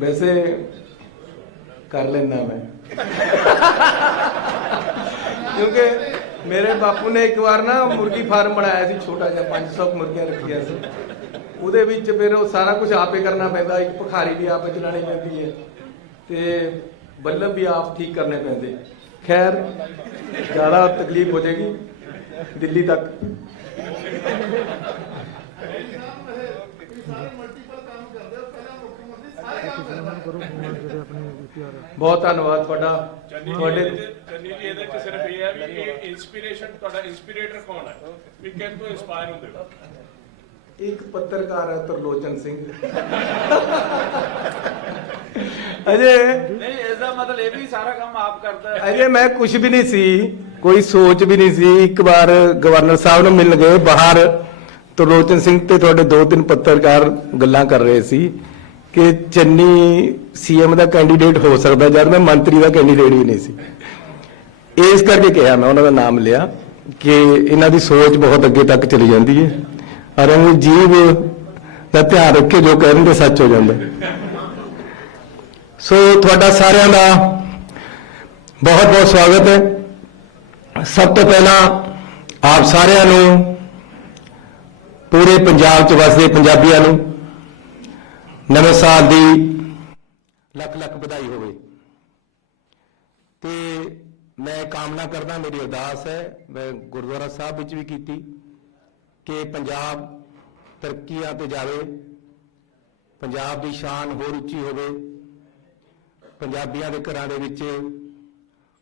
वैसे कर लेना मैं क्योंकि मेरे बापू ने एक बार ना मुर्गी फार्म बनाया सी छोटा जिहा 500 मुर्गियां रखिया सी ਉਹਦੇ ਵਿੱਚ ਫਿਰ ਉਹ ਸਾਰਾ ਕੁਝ ਆਪੇ ਕਰਨਾ ਪੈਂਦਾ ਇੱਕ ਭਖਾਰੀ ਵੀ ਆਪੇ ਚਲਾਣੀ ਪੈਂਦੀ ਹੈ ਤੇ ਬੱਲਬ ਵੀ ਆਪ ਠੀਕ ਕਰਨੇ ਪੈਂਦੇ खैर ज़्यादा तकलीफ हो जाएगी दिल्ली तक बहुत धन्यवाद ਤੁਹਾਡਾ ਤੁਹਾਡੇ ਚੰਨੀ ਜੀ ਇਹਦੇ ਚ ਸਿਰਫ ਇਹ ਹੈ ਵੀ ਇਹ ਇਨਸਪੀਰੇਸ਼ਨ ਤੁਹਾਡਾ ਇਨਸਪੀਰੇਟਰ ਕੌਣ ਹੈ ਵੀ ਕਿਹਨੂੰ ਇੰਸਪਾਇਰ ਹੁੰਦੇ ਹੋ एक पत्रकार है त्रिलोचन सिंह अजय नहीं इसका मतलब ये भी सारा काम आप करता है अजय मैं कुछ भी नहीं सी कोई सोच भी नहीं सी एक बार गवर्नर साहब ने मिल गए बाहर त्रिलोचन सिंह ते थोड़े 2-3 पत्रकार गल्लां कर रहे सी कि चन्नी सीएम ਦਾ कैंडीडेट हो सकता जब मैं मंत्री ਦਾ कैंडीडेट भी नहीं सी इस करके कहा मैं उन्होंने नाम लिया कि इन्हां दी सोच बहुत अगे तक चली जाती है और जीव का ध्यान रखे जो कह रहे सच हो जाता सो थोड़ा सारिਆਂ ਦਾ बहुत बहुत स्वागत है सब तो पहला आप सारिਆਂ ਨੂੰ पूरे पंजाब च वसदे पंजाबियों ਨੂੰ नवे साल की लख लख बधाई होवे ते मैं कामना करदा मेरी अरदास है मैं गुरुद्वारा साहब विच भी कीती कि पंजाब तरक्कियां ते जावे पंजाब की शान होर उच्ची होवे पंजाबियों के घरां दे विच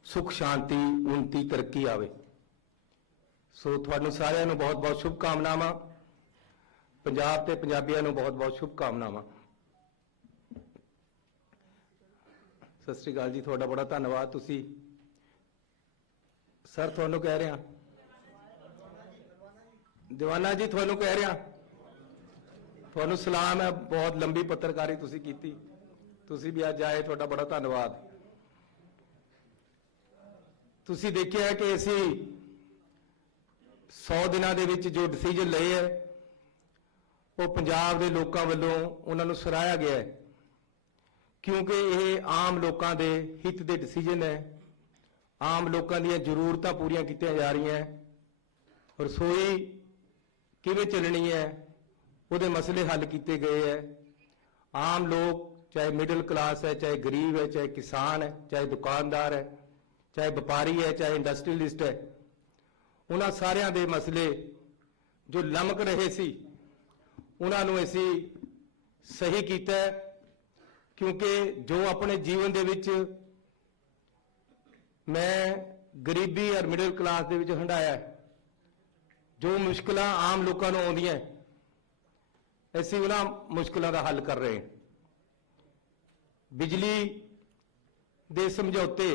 सुख शांति उन्नति तरक्की आवे सो तुहानूं सारिआं नूं बहुत बहुत शुभकामनावां पंजाब ते पंजाबियों नूं बहुत बहुत शुभकामनावां सत श्री अकाल जी तुहाडा बड़ा धन्नवाद तुसीं सर तुहानूं कह रहा दीवाना जी तुहानूं कह रहा तुहानूं सलाम है बहुत लंबी पत्रकारी तुसीं कीती तुसीं भी अज आए तुहाडा बड़ा धन्नवाद तुसीं देखिआ कि असीं 100 दिनां दे विच जो डिसीजन लए है वो पंजाब दे लोकां वल्लों उन्हां नूं सराहिਆ गया है क्योंकि यह आम लोकां दे हित दे डिसीजन है आम लोकां दीआं जरूरतां पूरीआं कीतीआं जा रहीआं रसोई किवें चलनी है उहदे मसले हल किए गए हैं आम लोग चाहे मिडिल क्लास है चाहे गरीब है चाहे किसान है चाहे दुकानदार है चाहे व्यापारी है चाहे इंडस्ट्रीलिस्ट है उन्हां सारियां दे मसले जो लमक रहे सी उन्हां नूं असीं सही कीता है क्योंकि जो अपने जीवन दे विच मैं गरीबी और मिडिल क्लास दे विच हंडाया जो मुश्किल आम लोगों को आउंदियां असीं उन्हां मुश्किलों का हल कर रहे हैं बिजली दे समझौते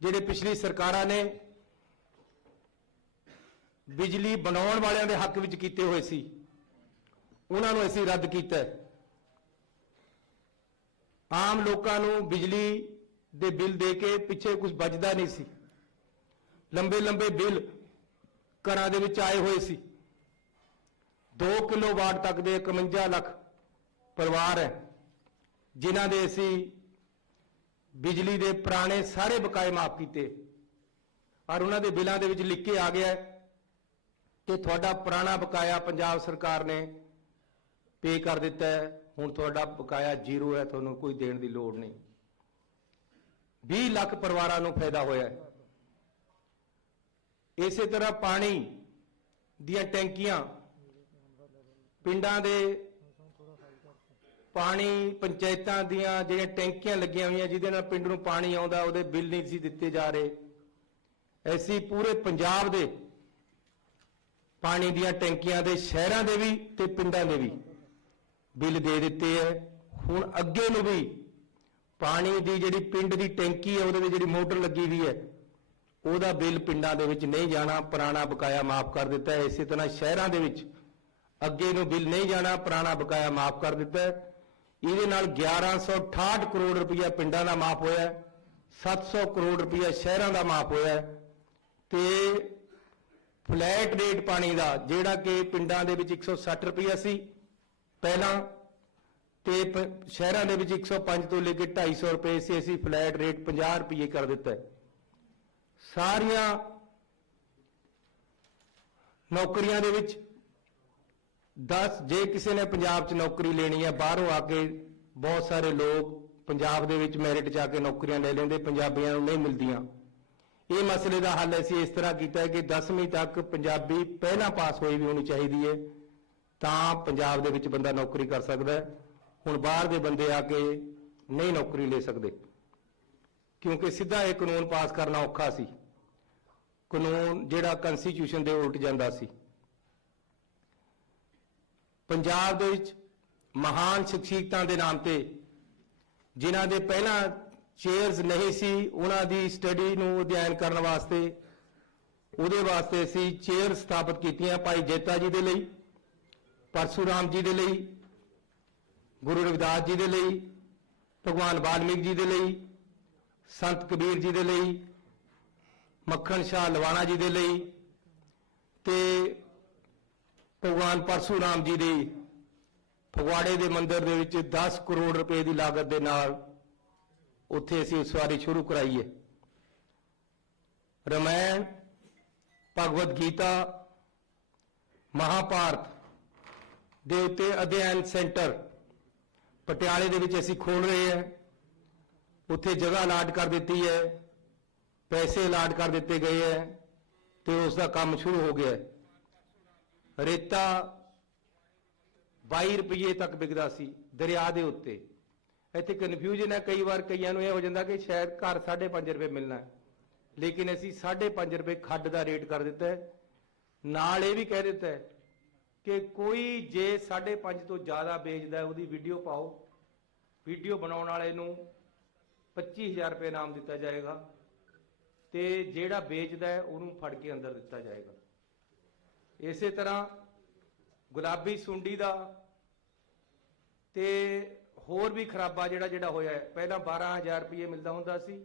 जिहड़े पिछली सरकारां ने बिजली बनाउण वालियां दे हक विच कीते होए सी उन्हां नूं असीं रद्द कीता है आम लोगों को बिजली दे बिल दे के पिछे कुछ बचदा नहीं सी लंबे लंबे बिल घरां दे विच आए हुए सी 2 किलोवाट तक दे 51 लाख परिवार है जिन्हां दे असीं बिजली दे पुराने सारे बकाए माफ कीते और उन्हां दे बिलां दे विच लिख के आ गया कि तुहाडा पुराना बकाया पंजाब सरकार ने पे कर दिता है हुण तुहाडा बकाया 0 है तुहानूं कोई देण दी लोड़ नहीं 20 लाख परिवारां नूं फायदा होया है इस तरह पानी दियां टैंकियां पिंडां दे पानी पंचायतां दियां जिहड़ियां टैंकियां लगियां हुई जिहदे नाल पिंड नूं पानी आउंदा उहदे बिल नहीं सी दित्ते जा रहे ऐसी पूरे पंजाब दे पानी दियां टैंकियां दे शहरां दे भी ते पिंडां दे भी बिल दे दित्ते है हुण अगे नूं भी पानी दी जिहड़ी पिंड दी टैंकी है उहदे विच जिहड़ी मोटर लगी हुई है ਉਹਦਾ बिल पिंडां दे विच नहीं जाना पुराना बकाया माफ कर दिता है इस तरह शहरां दे विच अगे नूं बिल नहीं जाना पुराना बकाया माफ कर दिता है ਇਹਦੇ ਨਾਲ 1168 करोड़ रुपया पिंडां दा माफ होया 700 करोड़ रुपया शहरां दा माफ होया ते फ्लैट रेट पानी दा जिहड़ा कि पिंडां दे विच 160 रुपया सी पहलां ਤੇ ਸ਼ਹਿਰਾਂ ਦੇ ਵਿੱਚ 105 ਤੋਂ ਲੈ ਕੇ 250 ਰੁਪਏ ਸੀ, ਅਸੀਂ ਫਲੈਟ ਰੇਟ 50 ਰੁਪਏ ਕਰ ਦਿੱਤਾ ਹੈ। ਸਾਰੀਆਂ ਨੌਕਰੀਆਂ ਦੇ ਵਿੱਚ 10 ਜੇ ਕਿਸੇ ਨੇ ਪੰਜਾਬ 'ਚ ਨੌਕਰੀ ਲੈਣੀ ਹੈ, ਬਾਹਰੋਂ ਆ ਕੇ ਬਹੁਤ ਸਾਰੇ ਲੋਕ ਪੰਜਾਬ ਦੇ ਵਿੱਚ ਮੈਰਿਟ 'ਚ ਆ ਕੇ ਨੌਕਰੀਆਂ ਲੈ ਲੈਂਦੇ, ਪੰਜਾਬੀਆਂ ਨੂੰ ਨਹੀਂ ਮਿਲਦੀਆਂ। ਇਹ ਮਸਲੇ ਦਾ ਹੱਲ ਅਸੀਂ ਇਸ ਤਰ੍ਹਾਂ ਕੀਤਾ ਹੈ ਕਿ 10ਵੀਂ ਤੱਕ ਪੰਜਾਬੀ ਪਹਿਲਾਂ ਪਾਸ ਹੋਈ ਵੀ ਹੋਣੀ ਚਾਹੀਦੀ ਹੈ, ਤਾਂ ਪੰਜਾਬ ਦੇ ਵਿੱਚ ਬੰਦਾ ਨੌਕਰੀ ਕਰ ਸਕਦਾ ਹੈ। ਹੁਣ ਬਾਹਰ ਦੇ ਬੰਦੇ ਆ ਕੇ ਨਹੀਂ ਨੌਕਰੀ ਲੈ ਸਕਦੇ, ਕਿਉਂਕਿ ਸਿੱਧਾ ਇਹ ਕਾਨੂੰਨ ਪਾਸ ਕਰਨਾ ਔਖਾ ਸੀ, ਕਾਨੂੰਨ ਜਿਹੜਾ ਕਨਸਟੀਟਿਊਸ਼ਨ ਦੇ ਉਲਟ ਜਾਂਦਾ ਸੀ। ਪੰਜਾਬ ਦੇ ਵਿੱਚ ਮਹਾਨ ਸ਼ਖਸੀਅਤਾਂ ਦੇ ਨਾਮ ਤੇ ਜਿਨ੍ਹਾਂ ਦੇ ਪਹਿਲਾਂ ਚੇਅਰਸ ਨਹੀਂ ਸੀ, ਉਹਨਾਂ ਦੀ ਸਟੱਡੀ ਨੂੰ ਅਧਿਐਨ ਕਰਨ ਵਾਸਤੇ ਉਹਦੇ ਵਾਸਤੇ ਅਸੀਂ ਚੇਅਰ ਸਥਾਪਿਤ ਕੀਤੀਆਂ। ਭਾਈ ਜੇਤਾ ਜੀ ਦੇ ਲਈ, ਪਰਸ਼ੂਰਾਮ ਜੀ ਦੇ ਲਈ, ਗੁਰੂ ਰਵਿਦਾਸ ਜੀ ਦੇ ਲਈ, ਭਗਵਾਨ ਵਾਲਮੀਕ ਜੀ ਦੇ ਲਈ, ਸੰਤ ਕਬੀਰ ਜੀ ਦੇ ਲਈ, ਮੱਖਣ ਸ਼ਾਹ ਲਵਾਣਾ ਜੀ ਦੇ ਲਈ ਤੇ ਭਗਵਾਨ ਪਰਸ਼ੂਰਾਮ ਜੀ ਦੇ ਫਗਵਾੜੇ ਦੇ ਮੰਦਿਰ ਦੇ ਵਿੱਚ 10 ਕਰੋੜ ਰੁਪਏ ਦੀ ਲਾਗਤ ਦੇ ਨਾਲ ਉੱਥੇ ਅਸੀਂ ਉਸਾਰੀ ਸ਼ੁਰੂ ਕਰਾਈ ਹੈ। ਰਾਮਾਇਣ, ਭਗਵਦ ਗੀਤਾ, ਮਹਾਭਾਰਤ ਦੇ ਉੱਤੇ ਅਧਿਐਨ ਸੈਂਟਰ ਪਟਿਆਲੇ ਦੇ ਵਿੱਚ ਅਸੀਂ ਖੋਲ ਰਹੇ ਹਾਂ। ਉੱਥੇ ਜਗ੍ਹਾ ਅਲਾਟ ਕਰ ਦਿੱਤੀ ਹੈ, ਪੈਸੇ ਅਲਾਟ ਕਰ ਦਿੱਤੇ ਗਏ ਹੈ ਤੇ ਉਸ ਦਾ ਕੰਮ ਸ਼ੁਰੂ ਹੋ ਗਿਆ ਹੈ। ਰੇਤਾ 22 ਰੁਪਏ ਤੱਕ ਵਿਕਦਾ ਸੀ ਦਰਿਆ ਦੇ ਉੱਤੇ। ਇੱਥੇ ਕਨਫਿਊਜ਼ਨ ਹੈ, ਕਈ ਵਾਰ ਕਈਆਂ ਨੂੰ ਇਹ ਹੋ ਜਾਂਦਾ ਕਿ ਸ਼ਾਇਦ ਘਰ 5.5 ਰੁਪਏ ਮਿਲਣਾ ਹੈ, ਲੇਕਿਨ ਅਸੀਂ 5.5 ਰੁਪਏ ਖੱਡ ਦਾ ਰੇਟ ਕਰ ਦਿੱਤਾ ਹੈ। ਨਾਲ ਇਹ ਵੀ ਕਹਿ ਦਿੱਤਾ ਹੈ ਕਿ ਕੋਈ ਜੇ 5.5 ਤੋਂ ਜ਼ਿਆਦਾ ਵੇਚਦਾ ਹੈ ਉਹਦੀ ਵੀਡੀਓ ਪਾਓ, ਵੀਡੀਓ ਬਣਾਉਣ ਵਾਲੇ ਨੂੰ 25,000 ਰੁਪਏ ਇਨਾਮ ਦਿੱਤਾ ਜਾਏਗਾ ਤੇ ਜਿਹੜਾ ਵੇਚਦਾ ਹੈ ਉਹਨੂੰ ਫੜ ਕੇ ਅੰਦਰ ਦਿੱਤਾ ਜਾਏਗਾ। ਇਸੇ ਤਰ੍ਹਾਂ ਗੁਲਾਬੀ ਸੁੰਡੀ ਦਾ ਤੇ ਹੋਰ ਵੀ ਖਰਾਬਾ ਜਿਹੜਾ ਹੋਇਆ ਹੈ। ਪਹਿਲਾਂ 12,000 ਰੁਪਏ ਮਿਲਦਾ ਹੁੰਦਾ ਸੀ,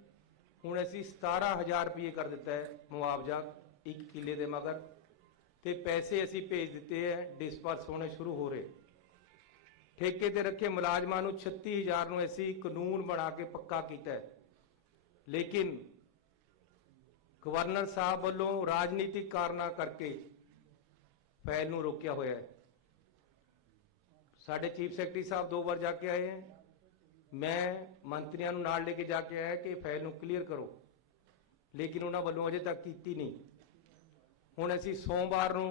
ਹੁਣ ਅਸੀਂ 17,000 ਰੁਪਏ ਕਰ ਦਿੱਤਾ ਹੈ ਮੁਆਵਜ਼ਾ 1 ਕਿੱਲੇ ਦੇ ਮਗਰ, ਤੇ ਪੈਸੇ ਅਸੀਂ ਭੇਜ ਦਿੱਤੇ ਹੈ, ਡਿਸਪਰਸ ਹੋਣੇ ਸ਼ੁਰੂ ਹੋ ਰਹੇ। ਠੇਕੇ ਤੇ ਰੱਖੇ ਮੁਲਾਜ਼ਮਾਂ ਨੂੰ 36,000 ਨੂੰ ਅਸੀਂ ਕਾਨੂੰਨ ਬਣਾ ਕੇ ਪੱਕਾ ਕੀਤਾ ਹੈ, ਲੇਕਿਨ ਗਵਰਨਰ ਸਾਹਿਬ ਵੱਲੋਂ ਰਾਜਨੀਤਿਕ ਕਾਰਨਾਂ ਕਰਕੇ ਫਾਈਲ ਨੂੰ ਰੋਕਿਆ ਹੋਇਆ ਹੈ। ਸਾਡੇ ਚੀਫ ਸੈਕਟਰੀ ਸਾਹਿਬ 2 ਵਾਰ ਜਾ ਕੇ ਆਏ हैं, ਮੈਂ ਮੰਤਰੀਆਂ ਨੂੰ ਨਾਲ ਲੈ ਕੇ ਜਾ ਕੇ ਆਇਆ ਕਿ ਫਾਈਲ ਨੂੰ ਕਲੀਅਰ ਕਰੋ, ਲੇਕਿਨ ਉਹਨਾਂ ਵੱਲੋਂ ਅਜੇ ਤੱਕ ਕੀਤੀ ਨਹੀਂ। ਹੁਣ ਅਸੀਂ ਸੋਮਵਾਰ ਨੂੰ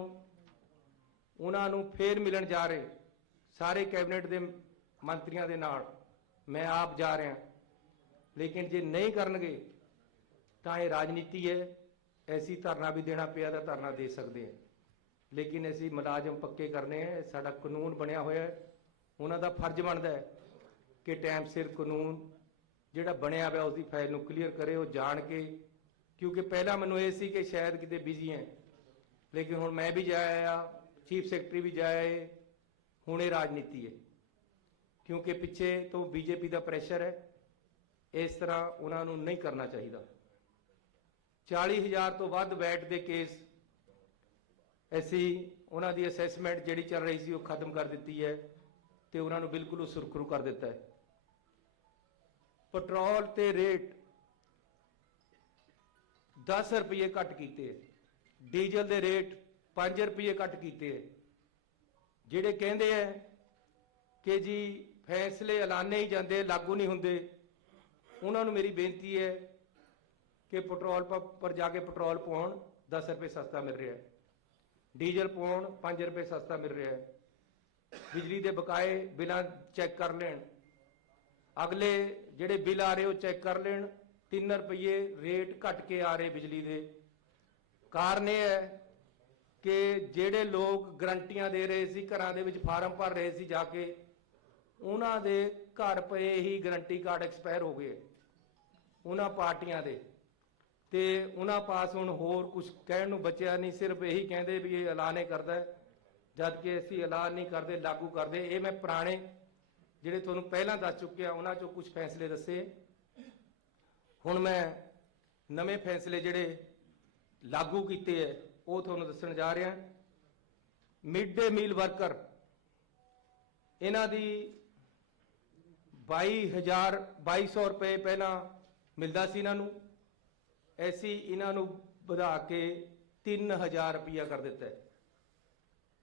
ਉਹਨਾਂ ਨੂੰ ਫੇਰ ਮਿਲਣ ਜਾ ਰਹੇ, ਸਾਰੇ ਕੈਬਨਿਟ ਦੇ ਮੰਤਰੀਆਂ ਦੇ ਨਾਲ, ਮੈਂ ਆਪ ਜਾ ਰਿਹਾ, ਲੇਕਿਨ ਜੇ ਨਹੀਂ ਕਰਨਗੇ ਤਾਂ ਇਹ ਰਾਜਨੀਤੀ ਹੈ। ਐਸੀ ਧਰਨਾ ਵੀ ਦੇਣਾ ਪਿਆ ਤਾਂ ਧਰਨਾ ਦੇ ਸਕਦੇ ਹਾਂ, ਲੇਕਿਨ ਅਸੀਂ ਮੁਲਾਜ਼ਮ ਪੱਕੇ ਕਰਨੇ ਹੈ। ਸਾਡਾ ਕਾਨੂੰਨ ਬਣਿਆ ਹੋਇਆ ਹੈ, ਉਹਨਾਂ ਦਾ ਫਰਜ਼ ਬਣਦਾ ਹੈ ਕਿ ਟਾਈਮ ਸਿਰ ਕਾਨੂੰਨ ਜਿਹੜਾ ਬਣਿਆ ਹੋਇਆ ਉਸ ਦੀ ਫਾਈਲ ਨੂੰ ਕਲੀਅਰ ਕਰੇ, ਉਹ ਜਾਣ ਕੇ। ਕਿਉਂਕਿ ਪਹਿਲਾਂ ਮੈਨੂੰ ਇਹ ਸੀ ਕਿ ਸ਼ਾਇਦ ਕਿਤੇ ਬਿਜ਼ੀ ਹੈ, ਲੇਕਿਨ ਹੁਣ ਮੈਂ ਵੀ ਜਾਇਆ, ਚੀਫ ਸੈਕਟਰੀ ਵੀ ਜਾਇਆ, ਹੁਣ ਇਹ ਰਾਜਨੀਤੀ ਹੈ, ਕਿਉਂਕਿ ਪਿੱਛੇ ਤੋਂ ਬੀਜੇਪੀ ਦਾ ਪ੍ਰੈਸ਼ਰ ਹੈ। ਇਸ ਤਰ੍ਹਾਂ ਉਹਨਾਂ ਨੂੰ ਨਹੀਂ ਕਰਨਾ ਚਾਹੀਦਾ। 40,000 ਤੋਂ ਵੱਧ ਵੈਟ ਦੇ ਕੇਸ ਅਸੀਂ ਉਹਨਾਂ ਦੀ ਅਸੈਸਮੈਂਟ ਜਿਹੜੀ ਚੱਲ ਰਹੀ ਸੀ ਉਹ ਖਤਮ ਕਰ ਦਿੱਤੀ ਹੈ ਤੇ ਉਹਨਾਂ ਨੂੰ ਬਿਲਕੁਲ ਸੁਰਖਰੂ ਕਰ ਦਿੱਤਾ ਹੈ। ਪੈਟਰੋਲ ਤੇ ਰੇਟ 10 ਰੁਪਏ ਘੱਟ ਕੀਤੇ ਹੈ, ਡੀਜ਼ਲ ਦੇ ਰੇਟ 5 ਰੁਪਏ ਘੱਟ ਕੀਤੇ ਹੈ। ਜਿਹੜੇ ਕਹਿੰਦੇ ਹੈ ਕਿ ਜੀ ਫੈਸਲੇ ਐਲਾਨੇ ਹੀ ਜਾਂਦੇ, ਲਾਗੂ ਨਹੀਂ ਹੁੰਦੇ, ਉਹਨਾਂ ਨੂੰ ਮੇਰੀ ਬੇਨਤੀ ਹੈ ਕਿ ਪੈਟਰੋਲ ਪੰਪ ਪਰ ਜਾ ਕੇ ਪੈਟਰੋਲ ਪਾਉਣ, 10 ਰੁਪਏ ਸਸਤਾ ਮਿਲ ਰਿਹਾ ਹੈ, ਡੀਜ਼ਲ ਪਾਉਣ 5 ਰੁਪਏ ਸਸਤਾ ਮਿਲ ਰਿਹਾ ਹੈ, ਬਿਜਲੀ ਦੇ ਬਕਾਏ ਬਿਲਾਂ ਚੈੱਕ ਕਰ ਲੈਣ, ਅਗਲੇ ਜਿਹੜੇ ਬਿੱਲ ਆ ਰਹੇ ਉਹ ਚੈੱਕ ਕਰ ਲੈਣ, 3 ਰੁਪਏ ਰੇਟ ਘਟ ਕੇ ਆ ਰਹੇ ਬਿਜਲੀ ਦੇ। ਕਾਰਨ ਇਹ ਹੈ ਕਿ ਜਿਹੜੇ ਲੋਕ ਗਰੰਟੀਆਂ ਦੇ ਰਹੇ ਸੀ, ਘਰਾਂ ਦੇ ਵਿੱਚ ਫਾਰਮ ਭਰ ਰਹੇ ਸੀ ਜਾ ਕੇ, ਉਹਨਾਂ ਦੇ ਘਰ ਪਏ ਹੀ ਗਰੰਟੀ ਕਾਰਡ ਐਕਸਪਾਇਰ ਹੋ ਗਏ ਉਹਨਾਂ ਪਾਰਟੀਆਂ ਦੇ, ਤੇ ਉਹਨਾਂ ਪਾਸ ਹੁਣ ਹੋਰ ਕੁਝ ਕਹਿਣ ਨੂੰ ਬਚਿਆ ਨਹੀਂ, ਸਿਰਫ ਇਹੀ ਕਹਿੰਦੇ ਵੀ ਇਹ ਐਲਾਨ ਹੀ ਕਰਦਾ ਹੈ, ਜਦ ਕਿ ਅਸੀਂ ਐਲਾਨ ਨਹੀਂ ਕਰਦੇ, ਲਾਗੂ ਕਰਦੇ। ਇਹ ਮੈਂ ਪੁਰਾਣੇ ਜਿਹੜੇ ਤੁਹਾਨੂੰ ਪਹਿਲਾਂ ਦੱਸ ਚੁੱਕਿਆ ਉਹਨਾਂ ਚੋਂ ਕੁਝ ਫੈਸਲੇ ਦੱਸੇ। ਹੁਣ ਮੈਂ ਨਵੇਂ ਫੈਸਲੇ ਜਿਹੜੇ ਲਾਗੂ ਕੀਤੇ ਹੈ ਉਹ ਤੁਹਾਨੂੰ ਦੱਸਣ ਜਾ ਰਿਹਾ। ਮਿਡ ਡੇ ਮੀਲ ਵਰਕਰ, ਇਹਨਾਂ ਦੀ 2200 ਰੁਪਏ ਪਹਿਲਾਂ ਮਿਲਦਾ ਸੀ ਇਹਨਾਂ ਨੂੰ, ਅਸੀਂ ਇਹਨਾਂ ਨੂੰ ਵਧਾ ਕੇ 3000 ਰੁਪਇਆ ਕਰ ਦਿੱਤਾ ਹੈ।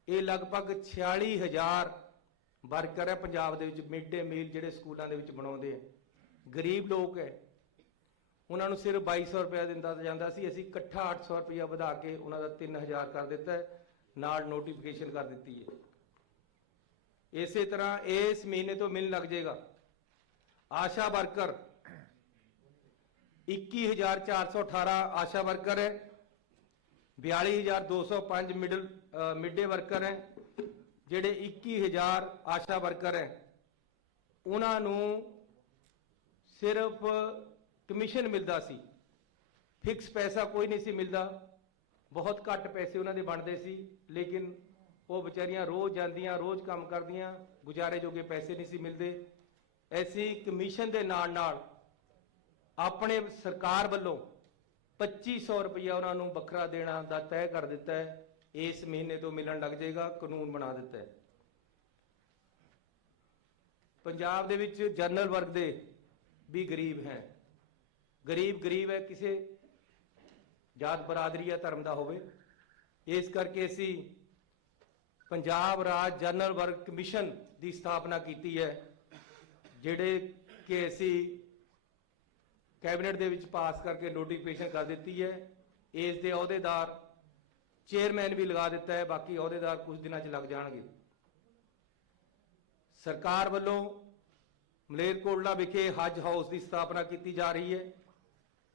ਇਹ ਲਗਭਗ 46000 ਵਰਕਰ ਹੈ ਪੰਜਾਬ ਦੇ ਵਿੱਚ ਮਿਡ ਡੇ ਮੀਲ ਜਿਹੜੇ ਸਕੂਲਾਂ ਦੇ ਵਿੱਚ ਬਣਾਉਂਦੇ ਆ, ਗਰੀਬ ਲੋਕ ਹੈ, ਉਹਨਾਂ ਨੂੰ ਸਿਰਫ 2200 ਰੁਪਇਆ ਦਿੰਦਾ ਜਾਂਦਾ ਸੀ, ਅਸੀਂ ਇਕੱਠਾ 800 ਰੁਪਇਆ ਵਧਾ ਕੇ ਉਹਨਾਂ ਦਾ 3000 ਕਰ ਦਿੱਤਾ ਹੈ, ਨਾਲ ਨੋਟੀਫਿਕੇਸ਼ਨ ਕਰ ਦਿੱਤੀ ਹੈ। ਇਸੇ ਤਰ੍ਹਾਂ ਇਸ ਮਹੀਨੇ ਤੋਂ ਮਿਲਣ ਲੱਗ ਜਾਏਗਾ ਆਸ਼ਾ ਵਰਕਰ, 21418 ਆਸ਼ਾ ਵਰਕਰ ਹੈ, 42205 ਮਿਡ ਡੇ ਵਰਕਰ ਹੈ। ਜਿਹੜੇ 21000 ਆਸ਼ਾ ਵਰਕਰ ਹੈ ਉਹਨਾਂ ਨੂੰ ਸਿਰਫ ਕਮਿਸ਼ਨ ਮਿਲਦਾ ਸੀ, ਫਿਕਸ ਪੈਸਾ ਕੋਈ ਨਹੀਂ ਸੀ ਮਿਲਦਾ, ਬਹੁਤ ਘੱਟ ਪੈਸੇ ਉਹਨਾਂ ਦੇ ਬਣਦੇ ਸੀ, ਲੇਕਿਨ ਉਹ ਵਿਚਾਰੀਆਂ ਰੋਜ਼ ਜਾਂਦੀਆਂ, ਰੋਜ਼ ਕੰਮ ਕਰਦੀਆਂ, ਗੁਜ਼ਾਰੇ ਜੋਗੇ ਪੈਸੇ ਨਹੀਂ ਸੀ ਮਿਲਦੇ। ਐਸੀ ਕਮਿਸ਼ਨ ਦੇ ਨਾਲ ਨਾਲ ਆਪਣੇ ਸਰਕਾਰ ਵੱਲੋਂ 2500 ਰੁਪਇਆ ਉਹਨਾਂ ਨੂੰ ਵੱਖਰਾ ਦੇਣਾ ਦਾ ਤੈਅ ਕਰ ਦਿੱਤਾ ਹੈ। ਇਸ ਮਹੀਨੇ ਤੋਂ ਮਿਲਣ ਲੱਗ ਜਾਏਗਾ, ਕਾਨੂੰਨ ਬਣਾ ਦਿੱਤਾ ਹੈ। ਪੰਜਾਬ ਦੇ ਵਿੱਚ ਜਨਰਲ ਵਰਗ ਦੇ ਵੀ ਗਰੀਬ ਹੈ, ਗਰੀਬ ਹੈ, ਕਿਸੇ ਜਾਤ ਬਰਾਦਰੀ ਜਾਂ ਧਰਮ ਦਾ ਹੋਵੇ। ਇਸ ਕਰਕੇ ਅਸੀਂ ਪੰਜਾਬ ਰਾਜ ਜਨਰਲ ਵਰਗ ਕਮਿਸ਼ਨ ਦੀ ਸਥਾਪਨਾ ਕੀਤੀ ਹੈ, ਜਿਹੜੇ ਕਿ ਅਸੀਂ ਕੈਬਨਿਟ ਦੇ ਵਿੱਚ ਪਾਸ ਕਰਕੇ ਨੋਟੀਫਿਕੇਸ਼ਨ ਕਰ ਦਿੱਤੀ ਹੈ। ਇਸ ਦੇ ਅਹੁਦੇਦਾਰ ਚੇਅਰਮੈਨ ਵੀ ਲਗਾ ਦਿੱਤਾ ਹੈ, ਬਾਕੀ ਅਹੁਦੇਦਾਰ ਕੁਝ ਦਿਨਾਂ 'ਚ ਲੱਗ ਜਾਣਗੇ। ਸਰਕਾਰ ਵੱਲੋਂ ਮਲੇਰਕੋਟਲਾ ਵਿਖੇ ਹੱਜ ਹਾਊਸ ਦੀ ਸਥਾਪਨਾ ਕੀਤੀ ਜਾ ਰਹੀ ਹੈ,